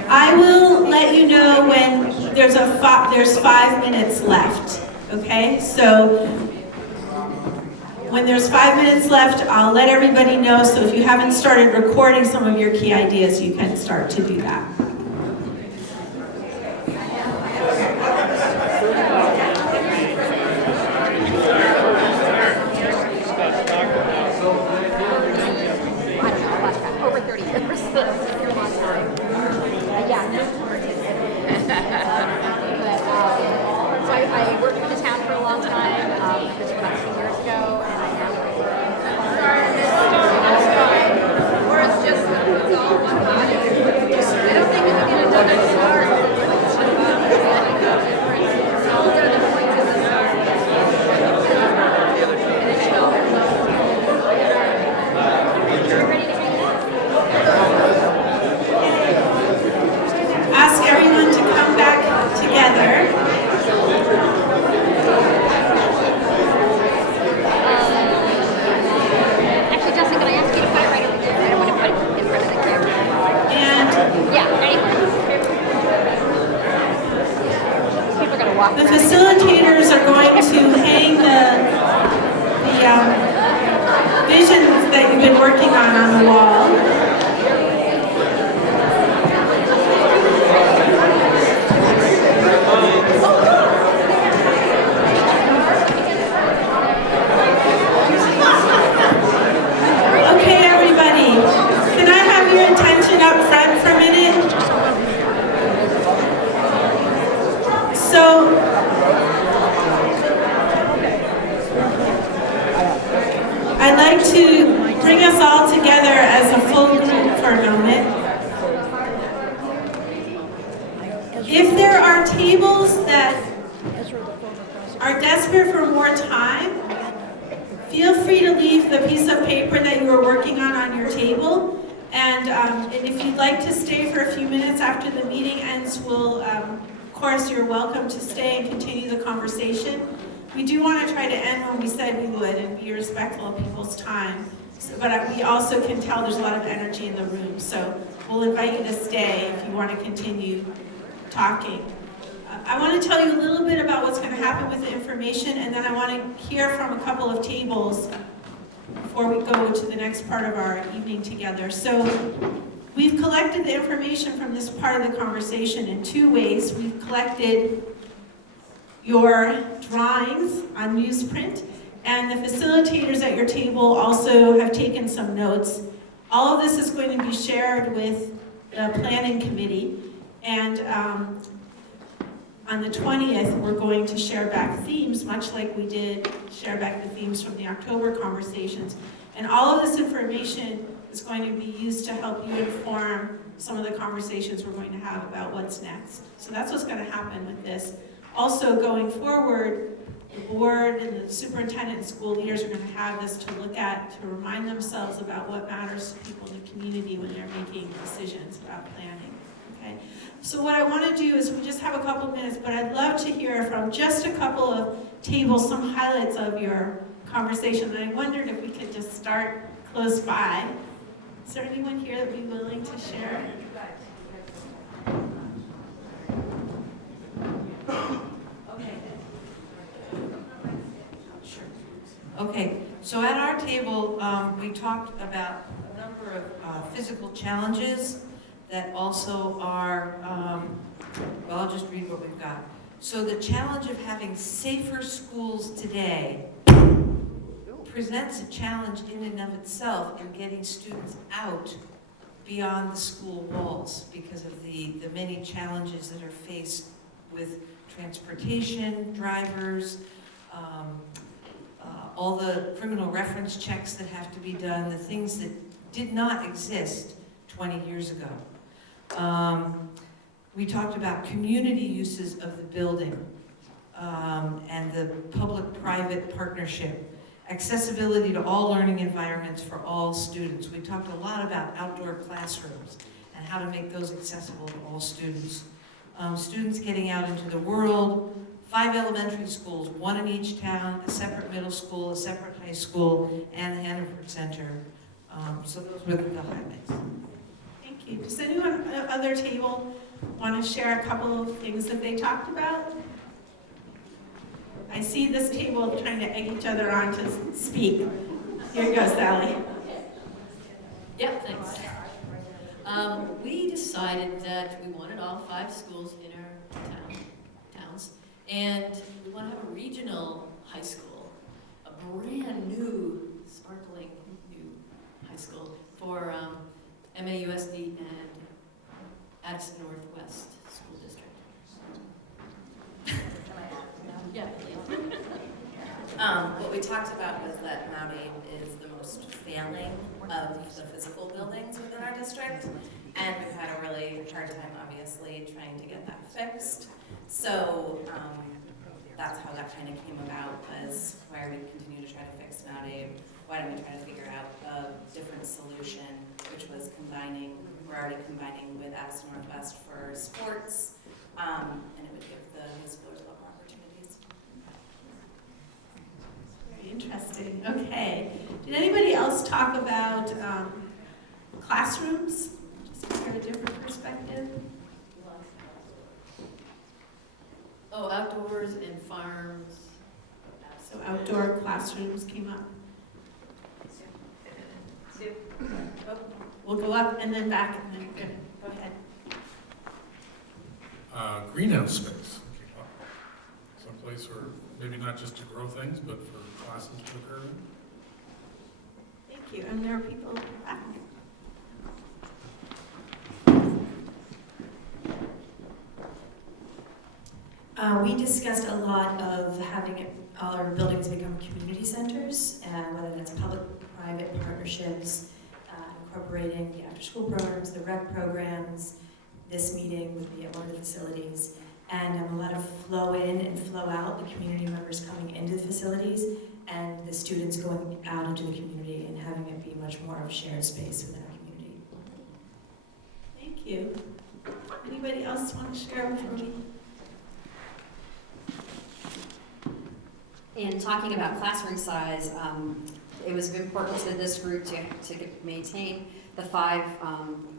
I will let you know when there's 5 minutes left. Okay, so when there's 5 minutes left, I'll let everybody know, so if you haven't started recording some of your key ideas, you can start to do that. Over 30 years. Yeah. So I worked for the town for a long time. This was about 2 years ago, and I now Or it's just, it's all one body. I don't think it's going to do it star. Those are the points of the star. Ask everyone to come back together. actually, Justin, can I ask you to put it right over there? I don't want to put it in front of the camera. And Yeah, anywhere. People are going to walk the around. facilitators are going to hang the visions that you've been working on the wall. Okay, everybody, can I have your attention up front for a minute? So, I'd like to bring us all together as a full group for a moment. If there are tables that are desperate for more time, feel free to leave the piece of paper that you were working on your table. And if you'd like to stay for a few minutes after the meeting ends, of course, you're welcome to stay and continue the conversation. We do want to try to end when we said we would and be respectful of people's time. But we also can tell there's a lot of energy in the room. So we'll invite you to stay if you want to continue talking. I want to tell you a little bit about what's going to happen with the information, and then I want to hear from a couple of tables before we go to the next part of our evening together. So we've collected the information from this part of the conversation in two ways. We've collected your drawings on newsprint, and the facilitators at your table also have taken some notes. All of this is going to be shared with the planning committee, and on the 20th, we're going to share back themes, much like we did share back the themes from the October conversations. And all of this information is going to be used to help you inform some of the conversations we're going to have about what's next. So that's what's going to happen with this. Also, going forward, the board and the superintendent and school leaders are going to have this to look at, to remind themselves about what matters to people in the community when they're making decisions about planning. Okay? So what I want to do is we just have a couple minutes, but I'd love to hear from just a couple of tables some highlights of your conversation. And I wondered if we could just start close by. Is there anyone here that would be willing to share? Okay, so at our table, we talked about a number of physical challenges that also are, well, I'll just read what we've got. So the challenge of having safer schools today presents a challenge in and of itself in getting students out beyond the school walls because of the many challenges that are faced with transportation, drivers, all the criminal reference checks that have to be done, the things that did not exist 20 years ago. We talked about community uses of the building and the public-private partnership, accessibility to all learning environments for all students. We talked a lot about outdoor classrooms and how to make those accessible to all students. Students getting out into the world, 5 elementary schools, 1 in each town, a separate middle school, a separate high school, and the Hannaford Center. So those were the highlights. Thank you. Does anyone at other table want to share a couple of things that they talked about? I see this table trying to egg each other on to speak. Here you go, Sally. Yep, thanks. We decided that we wanted all 5 schools in our towns, and we want to have a regional high school, a brand new, sparkling new high school for MAUSD and Addison Northwest School District. Yeah. What we talked about was that Mount Aid is the most failing of the physical buildings within our district, and we've had a really hard time, obviously, trying to get that fixed. So that's how that kind of came about, was why are we continue to try to fix Mount Aid? Why don't we try to figure out a different solution, which was combining, we're already combining with Addison Northwest for sports, and it would give the high schoolers a lot more opportunities. Very interesting. Okay. Did anybody else talk about classrooms? Just to hear a different perspective. Oh, outdoors and farms. So outdoor classrooms came up. Oh, we'll go up and then back and then go ahead. Greenhouse space came up. Someplace where maybe not just to grow things, but for classes to occur in. Thank you. And there are people back. We discussed a lot of having all our buildings become community centers, whether that's public-private partnerships, incorporating the after-school programs, the rec programs. This meeting would be at one of the facilities, and a lot of flow in and flow out, the community members coming into the facilities, and the students going out into the community and having it be much more of a shared space within our community. Thank you. Anybody else want to share with me? In talking about classroom size, it was important to this group to maintain the 5,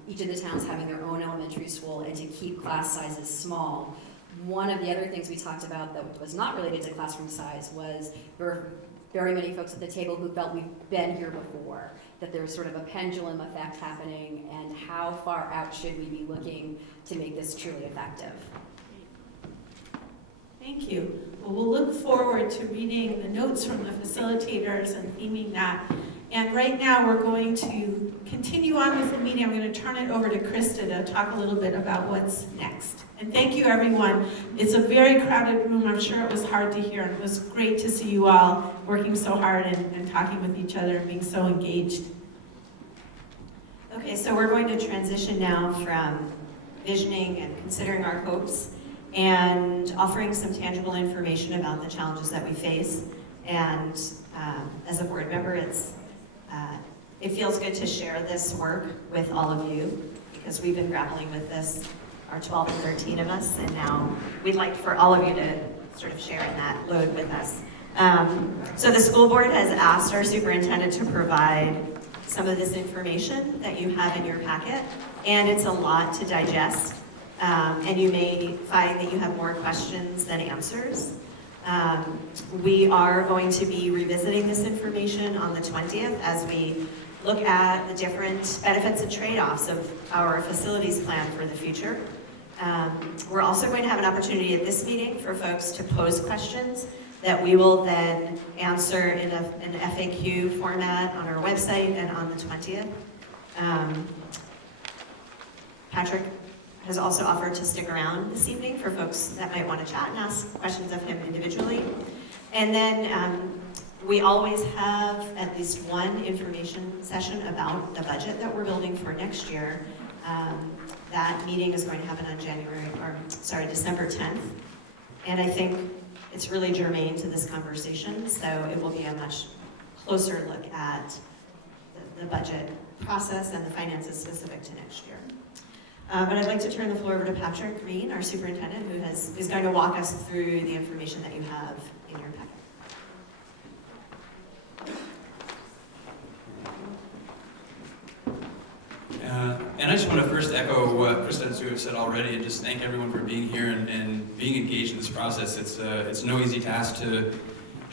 each of the towns having their own elementary school, and to keep class sizes small. One of the other things we talked about that was not related to classroom size was there were very many folks at the table who felt we've been here before, that there's sort of a pendulum effect happening, and how far out should we be looking to make this truly effective? Thank you. Well, we'll look forward to reading the notes from the facilitators and theming that. And right now, we're going to continue on with the meeting. I'm going to turn it over to Krista to talk a little bit about what's next. And thank you, everyone. It's a very crowded room. I'm sure it was hard to hear. It was great to see you all working so hard and talking with each other and being so engaged. Okay, so we're going to transition now from visioning and considering our hopes and offering some tangible information about the challenges that we face. And as a board member, it feels good to share this work with all of you, because we've been grappling with this, our 12 and 13 of us, and now we'd like for all of you to sort of share in that load with us. So the school board has asked our superintendent to provide some of this information that you have in your packet, and it's a lot to digest. And you may find that you have more questions than answers. We are going to be revisiting this information on the 20th as we look at the different benefits and trade-offs of our facilities plan for the future. We're also going to have an opportunity at this meeting for folks to pose questions that we will then answer in an FAQ format on our website and on the 20th. Patrick has also offered to stick around this evening for folks that might want to chat and ask questions of him individually. And then we always have at least one information session about the budget that we're building for next year. That meeting is going to happen on December 10th. And I think it's really germane to this conversation, so it will be a much closer look at the budget process and the finances specific to next year. But I'd like to turn the floor over to Patrick Green, our superintendent, who's going to walk us through the information that you have in your packet. And And I just want to first echo what Krista and Sue have said already, and just thank everyone for being here and being engaged in this process. It's no easy task to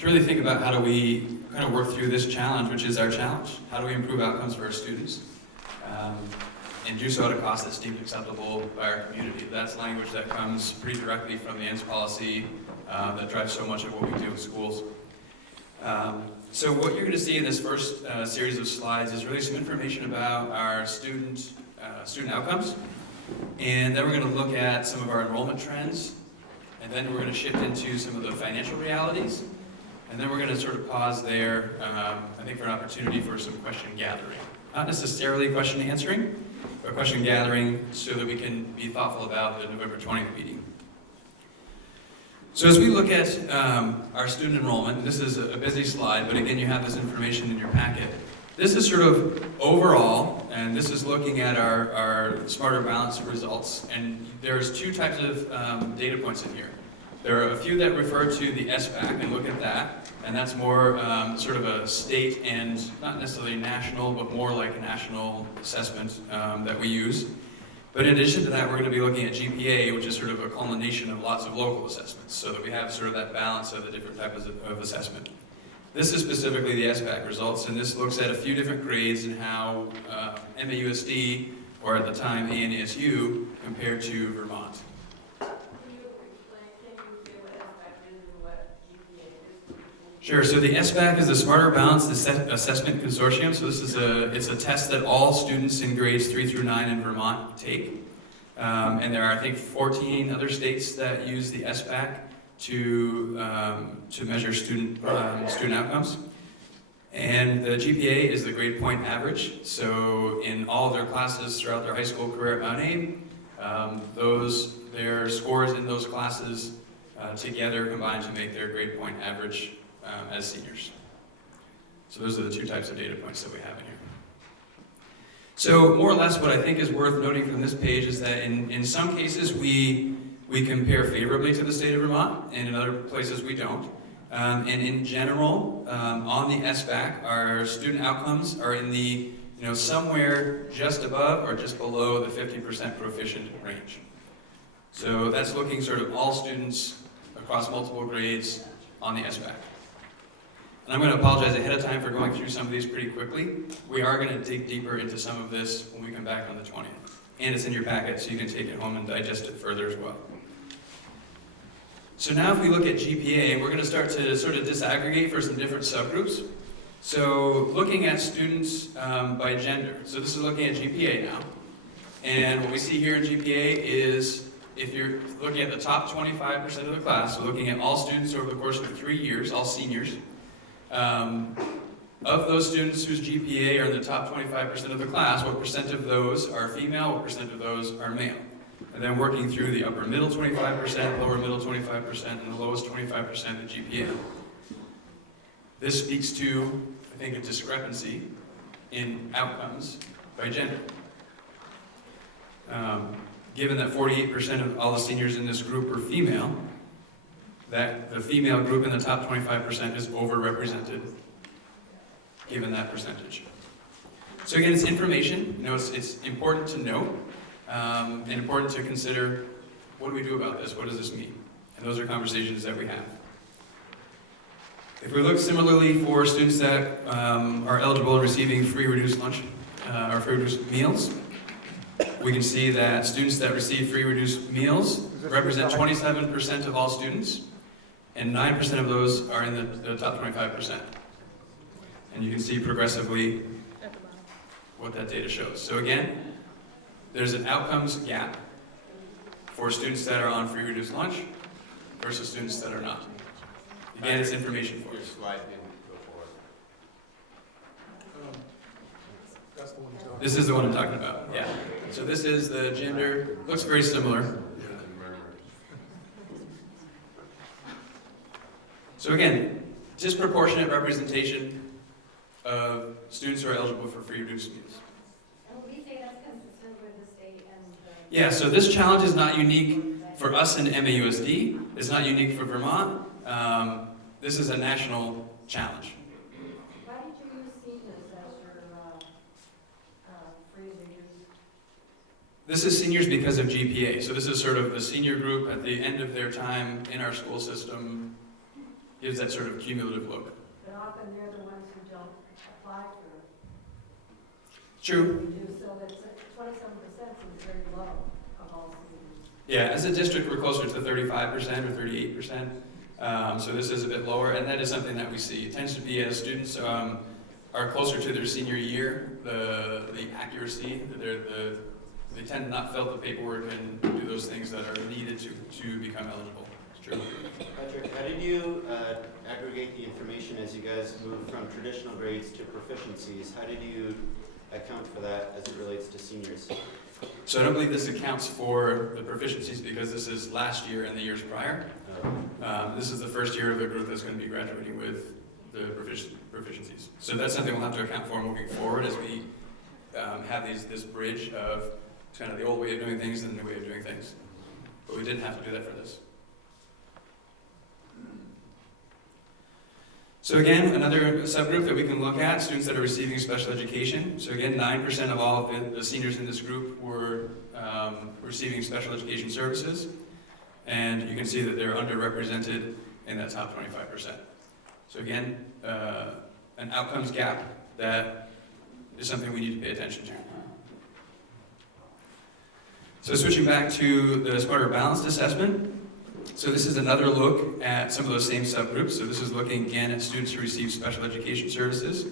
really think about how do we kind of work through this challenge, which is our challenge. How do we improve outcomes for our students? And do so at a cost that's deemed acceptable by our community. That's language that comes pretty directly from the ends policy that drives so much of what we do in schools. So what you're going to see in this first series of slides is really some information about our student outcomes. And then we're going to look at some of our enrollment trends. And then we're going to shift into some of the financial realities. And then we're going to sort of pause there, I think, for an opportunity for some question gathering. Not necessarily question answering, but question gathering so that we can be thoughtful about the November 20th meeting. So as we look at our student enrollment, this is a busy slide, but again, you have this information in your packet. This is sort of overall, and this is looking at our Smarter Balance results, and there's two types of data points in here. There are a few that refer to the SBAC, and look at that, and that's more sort of a state and not necessarily national, but more like a national assessment that we use. But in addition to that, we're going to be looking at GPA, which is sort of a culmination of lots of local assessments, so that we have sort of that balance of the different types of assessment. This is specifically the SBAC results, and this looks at a few different grades and how MAUSD, or at the time ANASU, compared to Vermont. Sure, so the SBAC is the Smarter Balanced Assessment Consortium. So this is it's a test that all students in grades 3 through 9 in Vermont take. And there are, I think, 14 other states that use the SBAC to measure student outcomes. And the GPA is the grade point average. So in all of their classes throughout their high school career at Mount AIM, their scores in those classes together combine to make their grade point average as seniors. So those are the two types of data points that we have in here. So more or less what I think is worth noting from this page is that in some cases we compare favorably to the state of Vermont, and in other places we don't. And in general, on the SBAC, our student outcomes are in the somewhere just above or just below the 50% proficient range. So that's looking sort of all students across multiple grades on the SBAC. And I'm going to apologize ahead of time for going through some of these pretty quickly. We are going to dig deeper into some of this when we come back on the 20th. And it's in your packet, so you can take it home and digest it further as well. So now if we look at GPA, we're going to start to sort of disaggregate for some different subgroups. So looking at students by gender. So this is looking at GPA now. And what we see here in GPA is if you're looking at the top 25% of the class, so looking at all students over the course of 3 years, all seniors, of those students whose GPA are in the top 25% of the class, what percent of those are female, what percent of those are male? And then working through the upper middle 25%, lower middle 25%, and the lowest 25% of GPA. This speaks to, I think, a discrepancy in outcomes by gender. Given that 48% of all the seniors in this group are female, that the female group in the top 25% is overrepresented, given that percentage. So again, it's information. It's important to know, and important to consider, what do we do about this? What does this mean? And those are conversations that we have. If we look similarly for students that are eligible and receiving free reduced lunch or free reduced meals, we can see that students that receive free reduced meals represent 27% of all students, and 9% of those are in the top 25%. And you can see progressively what that data shows. So again, there's an outcomes gap for students that are on free reduced lunch versus students that are not. Again, it's information for us. This is the one I'm talking about, yeah. So this is the gender, looks very similar. So again, disproportionate representation of students who are eligible for free reduced meals. And we say that's consistent with the state and the... Yeah, so this challenge is not unique for us in MAUSD. It's not unique for Vermont. This is a national challenge. Why did you use seniors as your free reduced This is seniors because of GPA. So this is sort of the senior group at the end of their time in our school system, gives that sort of cumulative look. But often they're the ones who don't apply for True. so that's 27% seems very low of all students. Yeah, as a district, we're closer to 35% or 38%. So this is a bit lower, and that is something that we see. It tends to be as students are closer to their senior year, the accuracy, they tend to not fill out the paperwork and do those things that are needed to become eligible. It's true. Patrick, how did you aggregate the information as you guys moved from traditional grades to proficiencies? How did you account for that as it relates to seniors? So I don't believe this accounts for the proficiencies because this is last year and the years prior. This is the first year of the group that's going to be graduating with the proficiencies. So that's something we'll have to account for moving forward as we have this bridge of kind of the old way of doing things and the new way of doing things. But we didn't have to do that for this. So again, another subgroup that we can look at, students that are receiving special education. So again, 9% of all of the seniors in this group were receiving special education services. And you can see that they're underrepresented in that top 25%. So again, an outcomes gap that is something we need to pay attention to. So switching back to the Smarter Balanced Assessment. So this is another look at some of those same subgroups. So this is looking again at students who receive special education services.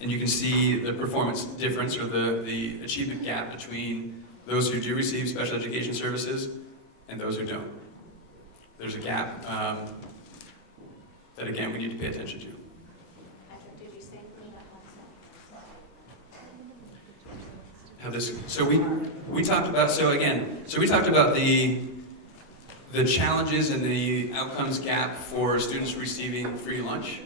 And you can see the performance difference or the achievement gap between those who do receive special education services and those who don't. There's a gap that again we need to pay attention to. Patrick, did you say clean up How this, so we talked about, we talked about the challenges and the outcomes gap for students receiving free lunch.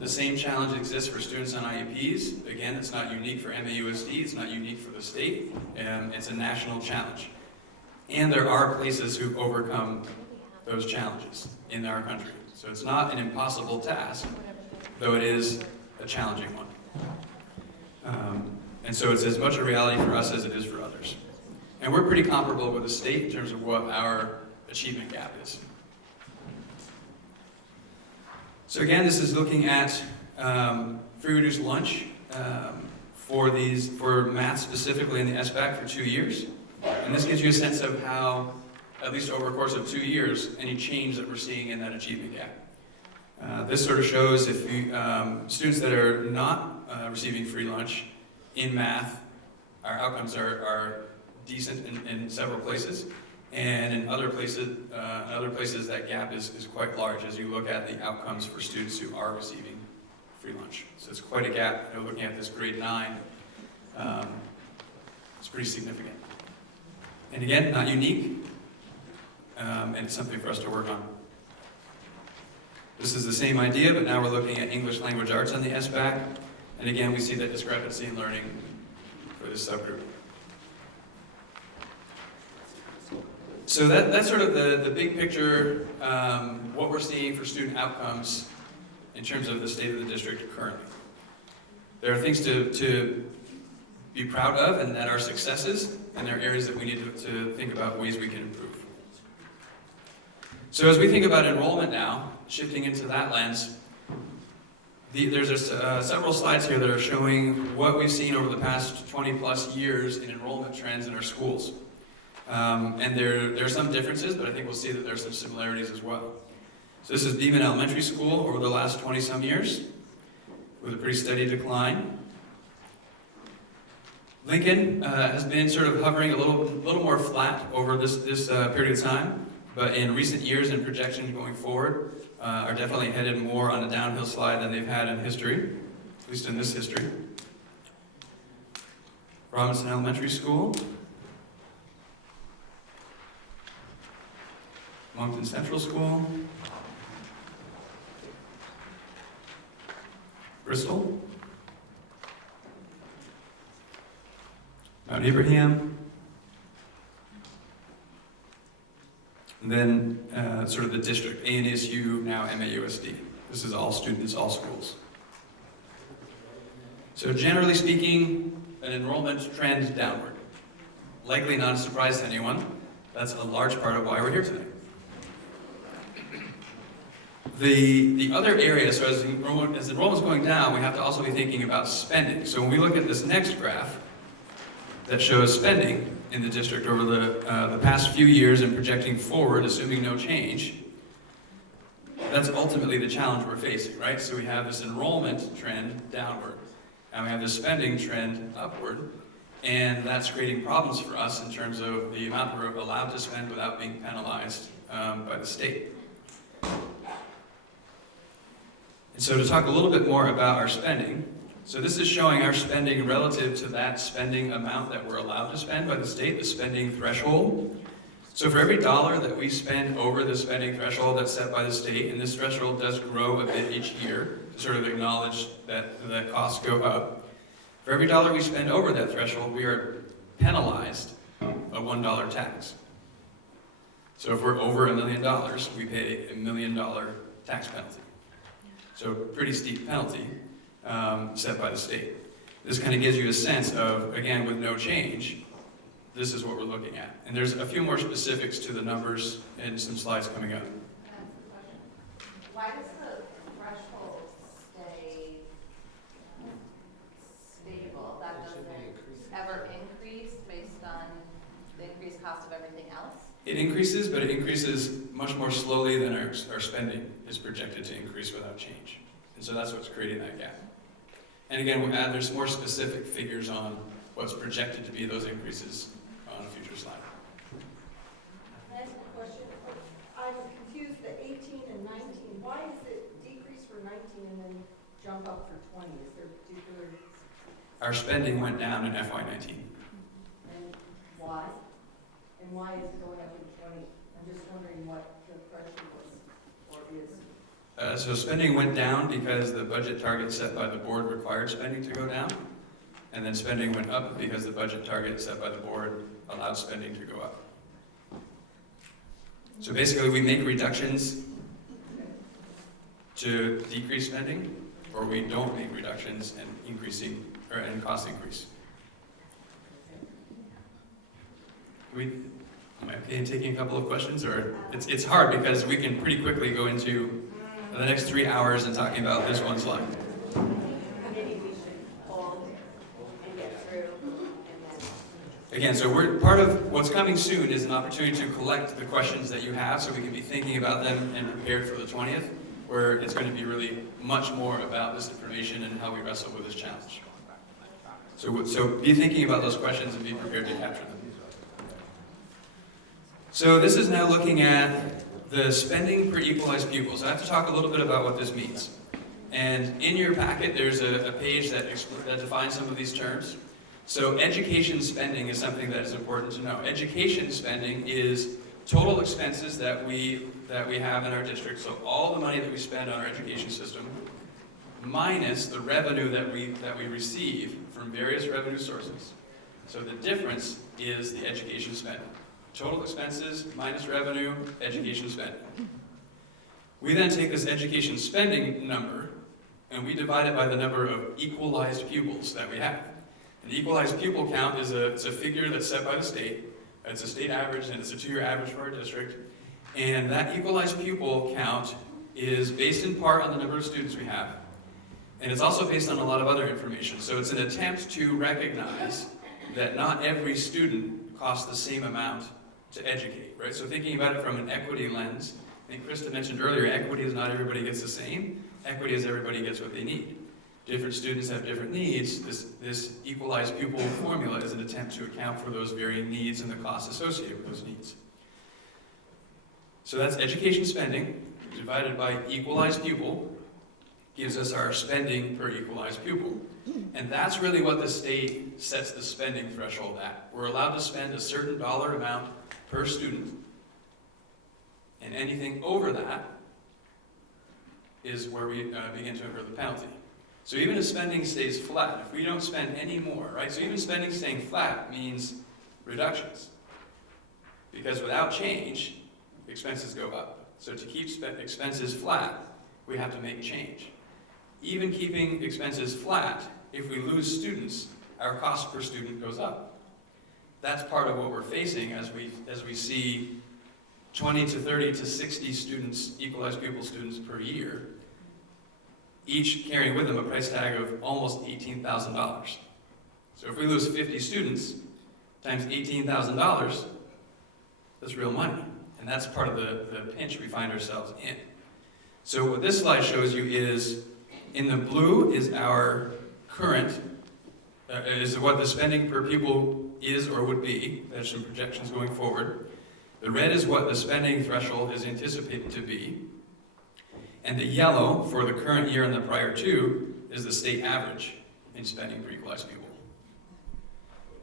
The same challenge exists for students on IEPs. Again, it's not unique for MAUSD, it's not unique for the state, it's a national challenge. And there are places who've overcome those challenges in our country. So it's not an impossible task, though it is a challenging one. And so it's as much a reality for us as it is for others. And we're pretty comparable with the state in terms of what our achievement gap is. So again, this is looking at free reduced lunch for math specifically in the SBAC for 2 years. And this gives you a sense of how, at least over a course of 2 years, any change that we're seeing in that achievement gap. This sort of shows if students that are not receiving free lunch in math, our outcomes are decent in several places. And in other places that gap is quite large as you look at the outcomes for students who are receiving free lunch. So it's quite a gap. You know, looking at this grade 9, it's pretty significant. And again, not unique, and it's something for us to work on. This is the same idea, but now we're looking at English language arts on the SBAC. And again, we see that discrepancy in learning for this subgroup. So that's sort of the big picture, what we're seeing for student outcomes in terms of the state of the district currently. There are things to be proud of and that are successes, and there are areas that we need to think about ways we can improve. So as we think about enrollment now, shifting into that lens, there's several slides here that are showing what we've seen over the past 20 plus years in enrollment trends in our schools. And there are some differences, but I think we'll see that there are some similarities as well. So this is Beeman Elementary School over the last 20 some years with a pretty steady decline. Lincoln has been sort of hovering a little more flat over this period of time, but in recent years and projections going forward are definitely headed more on a downhill slide than they've had in history, at least in this history. Robinson Elementary School. Moncton Central School. Bristol. Mount Abraham. And then sort of the district, ANSU, now MAUSD. This is all students, all schools. So generally speaking, an enrollment trend downward. likely not a surprise to anyone. That's a large part of why we're here today. The other area, so as enrollment's going down, we have to also be thinking about spending. So when we look at this next graph that shows spending in the district over the past few years and projecting forward, assuming no change, that's ultimately the challenge we're facing, right? So we have this enrollment trend downward, and we have this spending trend upward, and that's creating problems for us in terms of the amount we're allowed to spend without being penalized by the state. And so to talk a little bit more about our spending, so this is showing our spending relative to that spending amount that we're allowed to spend by the state, the spending threshold. So for every dollar that we spend over the spending threshold that's set by the state, and this threshold does grow a bit each year to sort of acknowledge that the costs go up. For every dollar we spend over that threshold, we are penalized a $1 tax. So if we're over $1 million, we pay a $1 million tax penalty. So pretty steep penalty set by the state. This kind of gives you a sense of, again, with no change, this is what we're looking at. And there's a few more specifics to the numbers in some slides coming up. Why does the threshold stay stable? That doesn't ever increase based on the increased cost of everything else? It increases, but it increases much more slowly than our spending is projected to increase without change. And so that's what's creating that gap. And again, there's more specific figures on what's projected to be those increases on a future slide. Can I ask a question? I'm confused, the 18 and 19, why is it decrease for 19 and then jump up for 20? Is there a particular... Our spending went down in FY19. And why? And why is it going up in 20? I'm just wondering what the pressure was or is. So spending went down because the budget target set by the board required spending to go down. And then spending went up because the budget target set by the board allowed spending to go up. So basically we make reductions to decrease spending, or we don't make reductions and cost increase. Am I okay in taking a couple of questions? Or it's hard because we can pretty quickly go into the next 3 hours and talking about this one slide. Maybe we should hold and get through and then... Again, so part of what's coming soon is an opportunity to collect the questions that you have so we can be thinking about them and prepared for the 20th, where it's going to be really much more about this information and how we wrestle with this challenge. So be thinking about those questions and be prepared to capture them. So this is now looking at the spending per equalized pupil. So I have to talk a little bit about what this means. And in your packet, there's a page that defines some of these terms. So education spending is something that is important to know. Education spending is total expenses that we have in our district. So all the money that we spend on our education system, minus the revenue that we receive from various revenue sources. So the difference is the education spending. Total expenses minus revenue, education spending. We then take this education spending number and we divide it by the number of equalized pupils that we have. And the equalized pupil count is it's a figure that's set by the state. It's a state average and it's a 2-year average for our district. And that equalized pupil count is based in part on the number of students we have. And it's also based on a lot of other information. So it's an attempt to recognize that not every student costs the same amount to educate, right? So thinking about it from an equity lens, I think Krista mentioned earlier, equity is not everybody gets the same. Equity is everybody gets what they need. Different students have different needs. This equalized pupil formula is an attempt to account for those varying needs and the costs associated with those needs. So that's education spending divided by equalized pupil gives us our spending per equalized pupil. And that's really what the state sets the spending threshold at. We're allowed to spend a certain dollar amount per student, and anything over that is where we begin to incur the penalty. So even if spending stays flat, if we don't spend any more, right? So even spending staying flat means reductions. Because without change, expenses go up. So to keep expenses flat, we have to make change. Even keeping expenses flat, if we lose students, our cost per student goes up. that's part of what we're facing as we see 20 to 30 to 60 students, equalized pupil students per year, each carrying with them a price tag of almost $18,000. So if we lose 50 students times $18,000, that's real money. And that's part of the pinch we find ourselves in. So what this slide shows you is, in the blue is our current, is what the spending per pupil is or would be. There's some projections going forward. The red is what the spending threshold is anticipated to be. And the yellow, for the current year and the prior two, is the state average in spending per equalized pupil.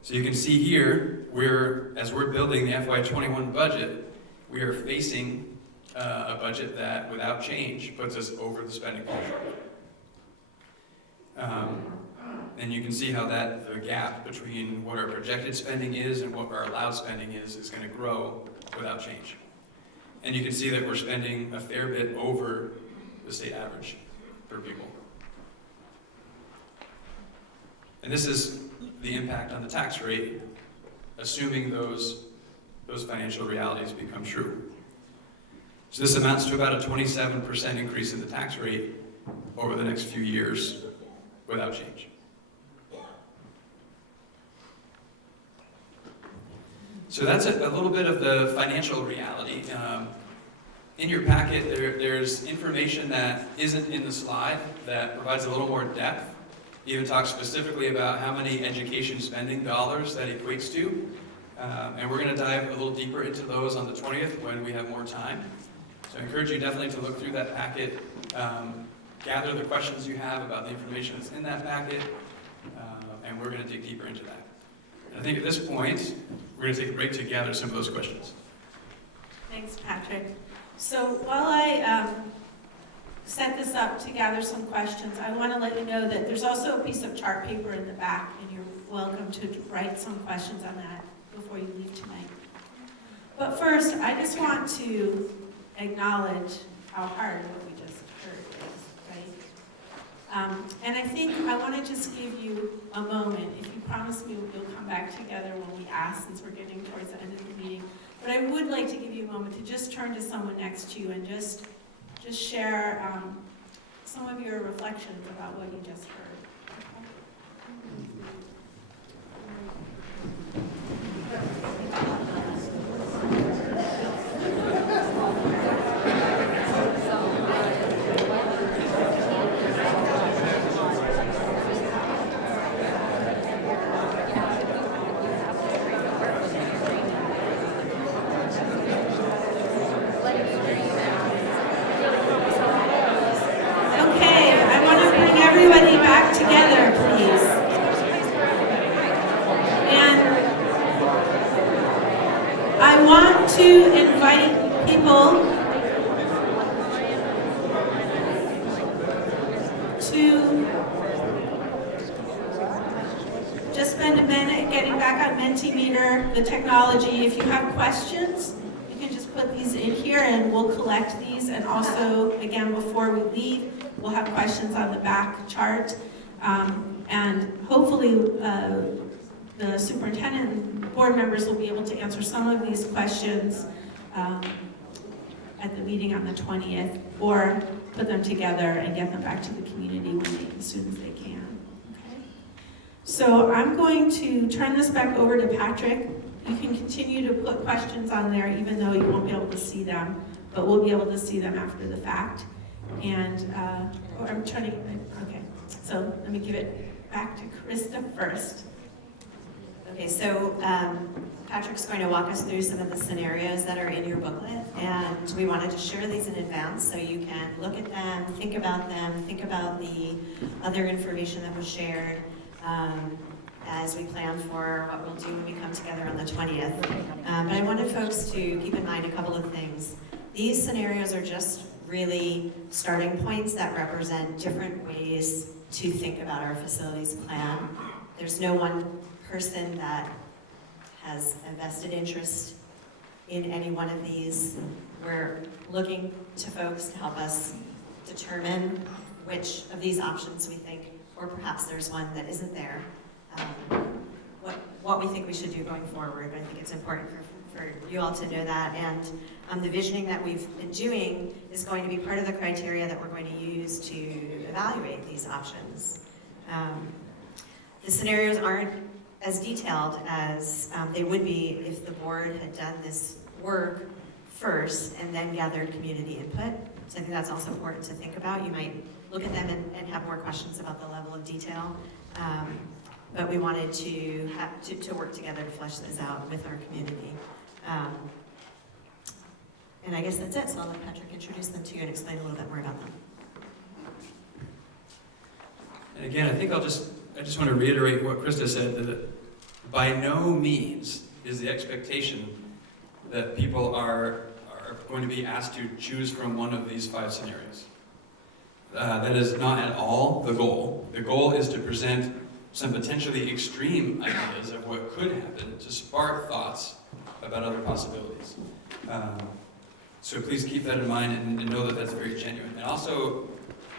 So you can see here, as we're building the FY21 budget, we are facing a budget that, without change, puts us over the spending threshold. And you can see how the gap between what our projected spending is and what our allowed spending is going to grow without change. And you can see that we're spending a fair bit over the state average per pupil. And this is the impact on the tax rate, assuming those financial realities become true. So this amounts to about a 27% increase in the tax rate over the next few years without change. So that's a little bit of the financial reality. In your packet, there's information that isn't in the slide that provides a little more depth. It even talks specifically about how many education spending dollars that equates to. And we're going to dive a little deeper into those on the 20th when we have more time. So I encourage you definitely to look through that packet, gather the questions you have about the information that's in that packet, and we're going to dig deeper into that. And I think at this point, we're going to take a break to gather some of those questions. Thanks, Patrick. So while I set this up to gather some questions, I want to let you know that there's also a piece of chart paper in the back, and you're welcome to write some questions on that before you leave tonight. But first, I just want to acknowledge how hard what we just heard is, right? And I think I want to just give you a moment. If you promise me you'll come back together when we ask, since we're getting towards the end of the meeting. But I would like to give you a moment to just turn to someone next to you and just share some of your reflections about what you just heard. To invite people to just spend a minute getting back on Mentimeter, the technology. If you have questions, you can just put these in here and we'll collect these. And also, again, before we leave, we'll have questions on the back chart. And hopefully, the superintendent and board members will be able to answer some of these questions at the meeting on the 20th, or put them together and get them back to the community as soon as they can. Okay? So I'm going to turn this back over to Patrick. You can continue to put questions on there even though you won't be able to see them, but we'll be able to see them after the fact. And I'm turning, okay, so let me give it back to Krista first. Okay, so Patrick's going to walk us through some of the scenarios that are in your booklet, and we wanted to share these in advance so you can look at them, think about the other information that was shared as we plan for what we'll do when we come together on the 20th. But I wanted folks to keep in mind a couple of things. These scenarios are just really starting points that represent different ways to think about our facilities plan. There's no one person that has a vested interest in any one of these. We're looking to folks to help us determine which of these options we think, or perhaps there's one that isn't there. what we think we should do going forward. I think it's important for you all to know that. And the visioning that we've been doing is going to be part of the criteria that we're going to use to evaluate these options. The scenarios aren't as detailed as they would be if the board had done this work first and then gathered community input. So I think that's also important to think about. You might look at them and have more questions about the level of detail. But we wanted to work together to flesh this out with our community. And I guess that's it, so I'll let Patrick introduce them to you and explain a little bit more about them. And again, I think I just want to reiterate what Krista said, that by no means is the expectation that people are going to be asked to choose from one of these 5 scenarios. That is not at all the goal. The goal is to present some potentially extreme ideas of what could happen to spark thoughts about other possibilities. So please keep that in mind and know that that's very genuine. And also,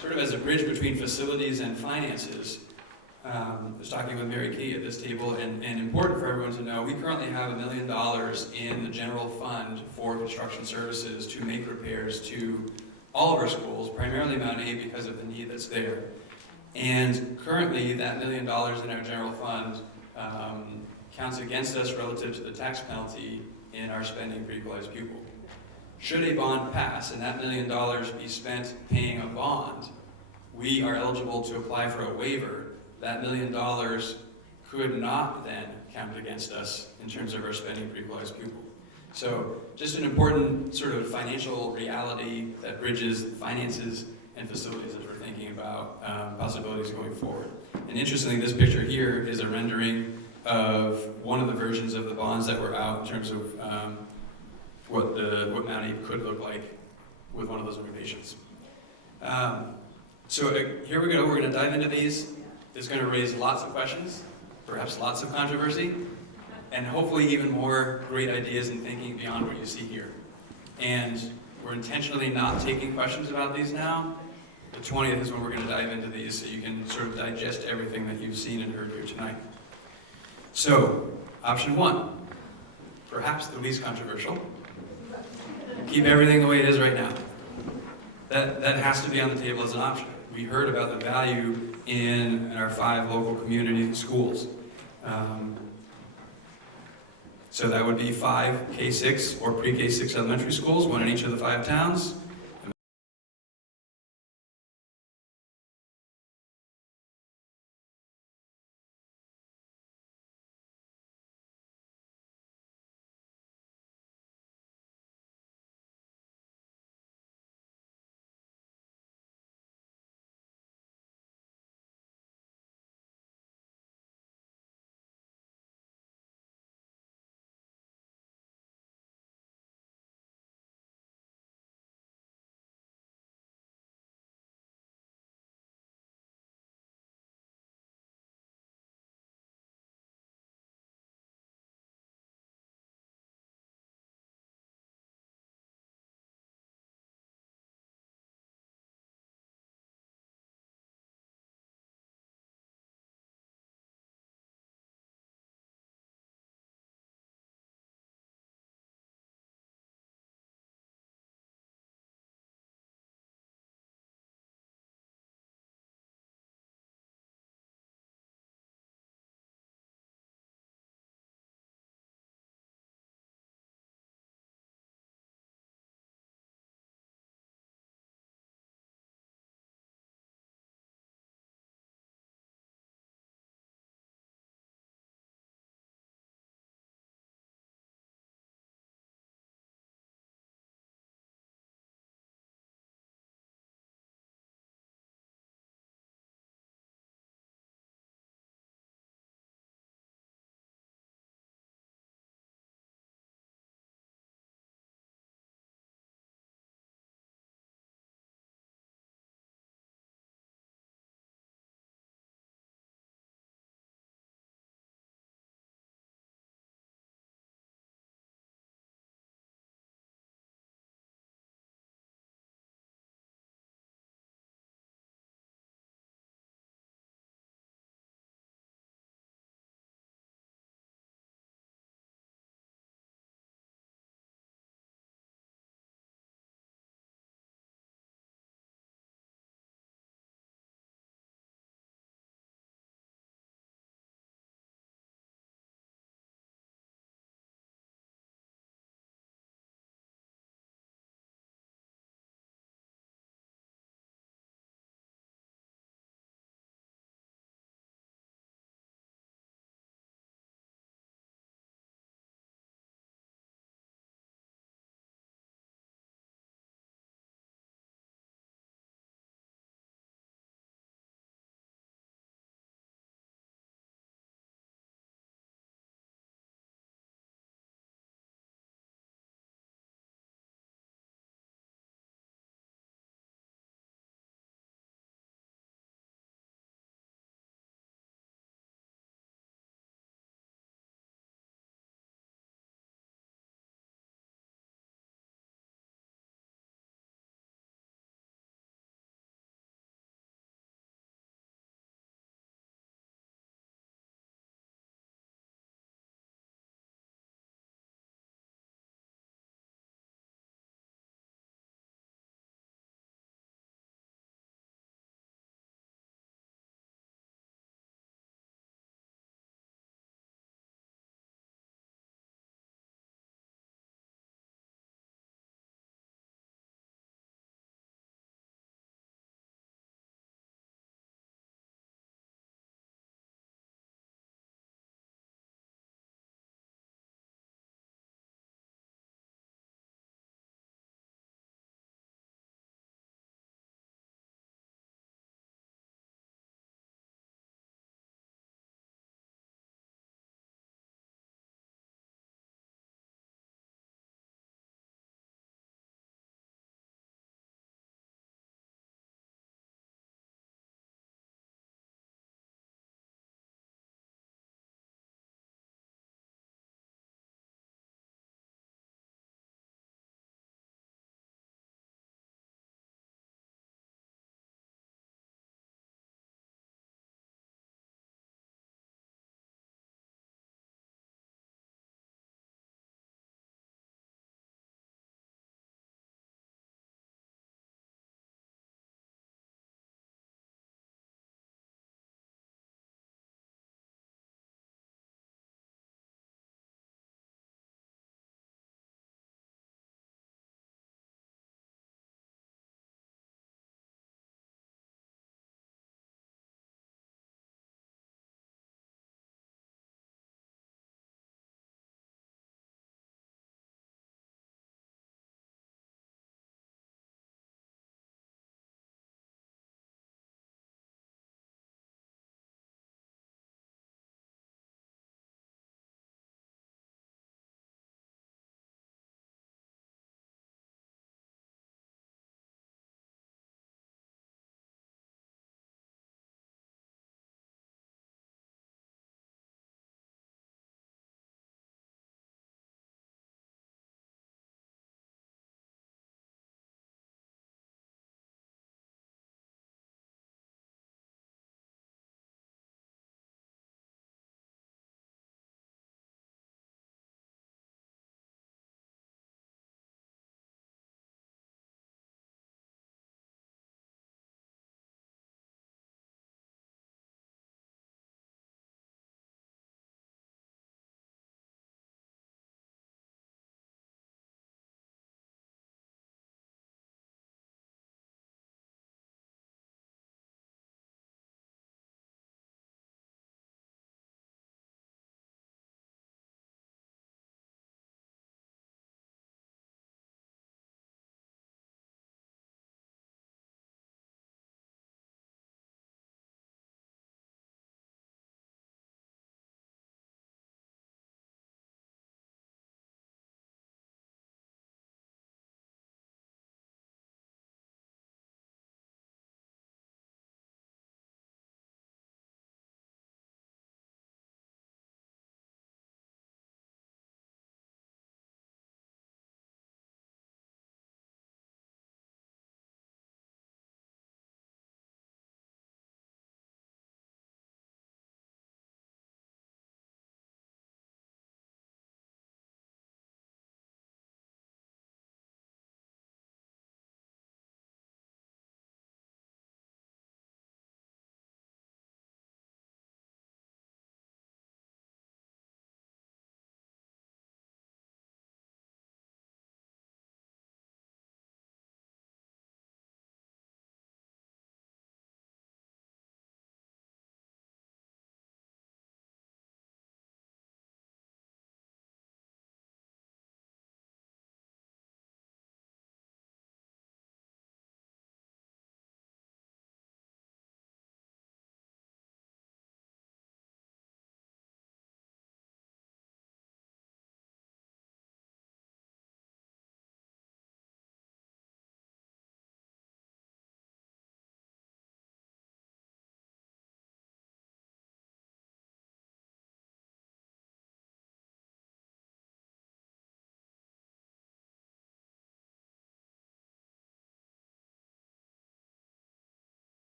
sort of as a bridge between facilities and finances, I was talking with Mary Kay at this table, and important for everyone to know, we currently have $1 million in the general fund for construction services to make repairs to all of our schools, primarily Mount A because of the need that's there. And currently, that $1 million in our general fund counts against us relative to the tax penalty in our spending per equalized pupil. Should a bond pass and that $1 million be spent paying a bond, we are eligible to apply for a waiver. That $1 million could not then count against us in terms of our spending per equalized pupil. So just an important sort of financial reality that bridges finances and facilities as we're thinking about possibilities going forward. And interestingly, this picture here is a rendering of one of the versions of the bonds that were out in terms of what Mount A could look like with one of those renovations. So here we go, we're going to dive into these. It's going to raise lots of questions, perhaps lots of controversy, and hopefully even more great ideas and thinking beyond what you see here. And we're intentionally not taking questions about these now. The 20th is when we're going to dive into these so you can sort of digest everything that you've seen and heard here tonight. So, option 1, perhaps the least controversial. Keep everything the way it is right now. That has to be on the table as an option. We heard about the value in our 5 local community schools. So that would be 5 K-6 or pre-K-6 elementary schools, one in each of the 5 towns.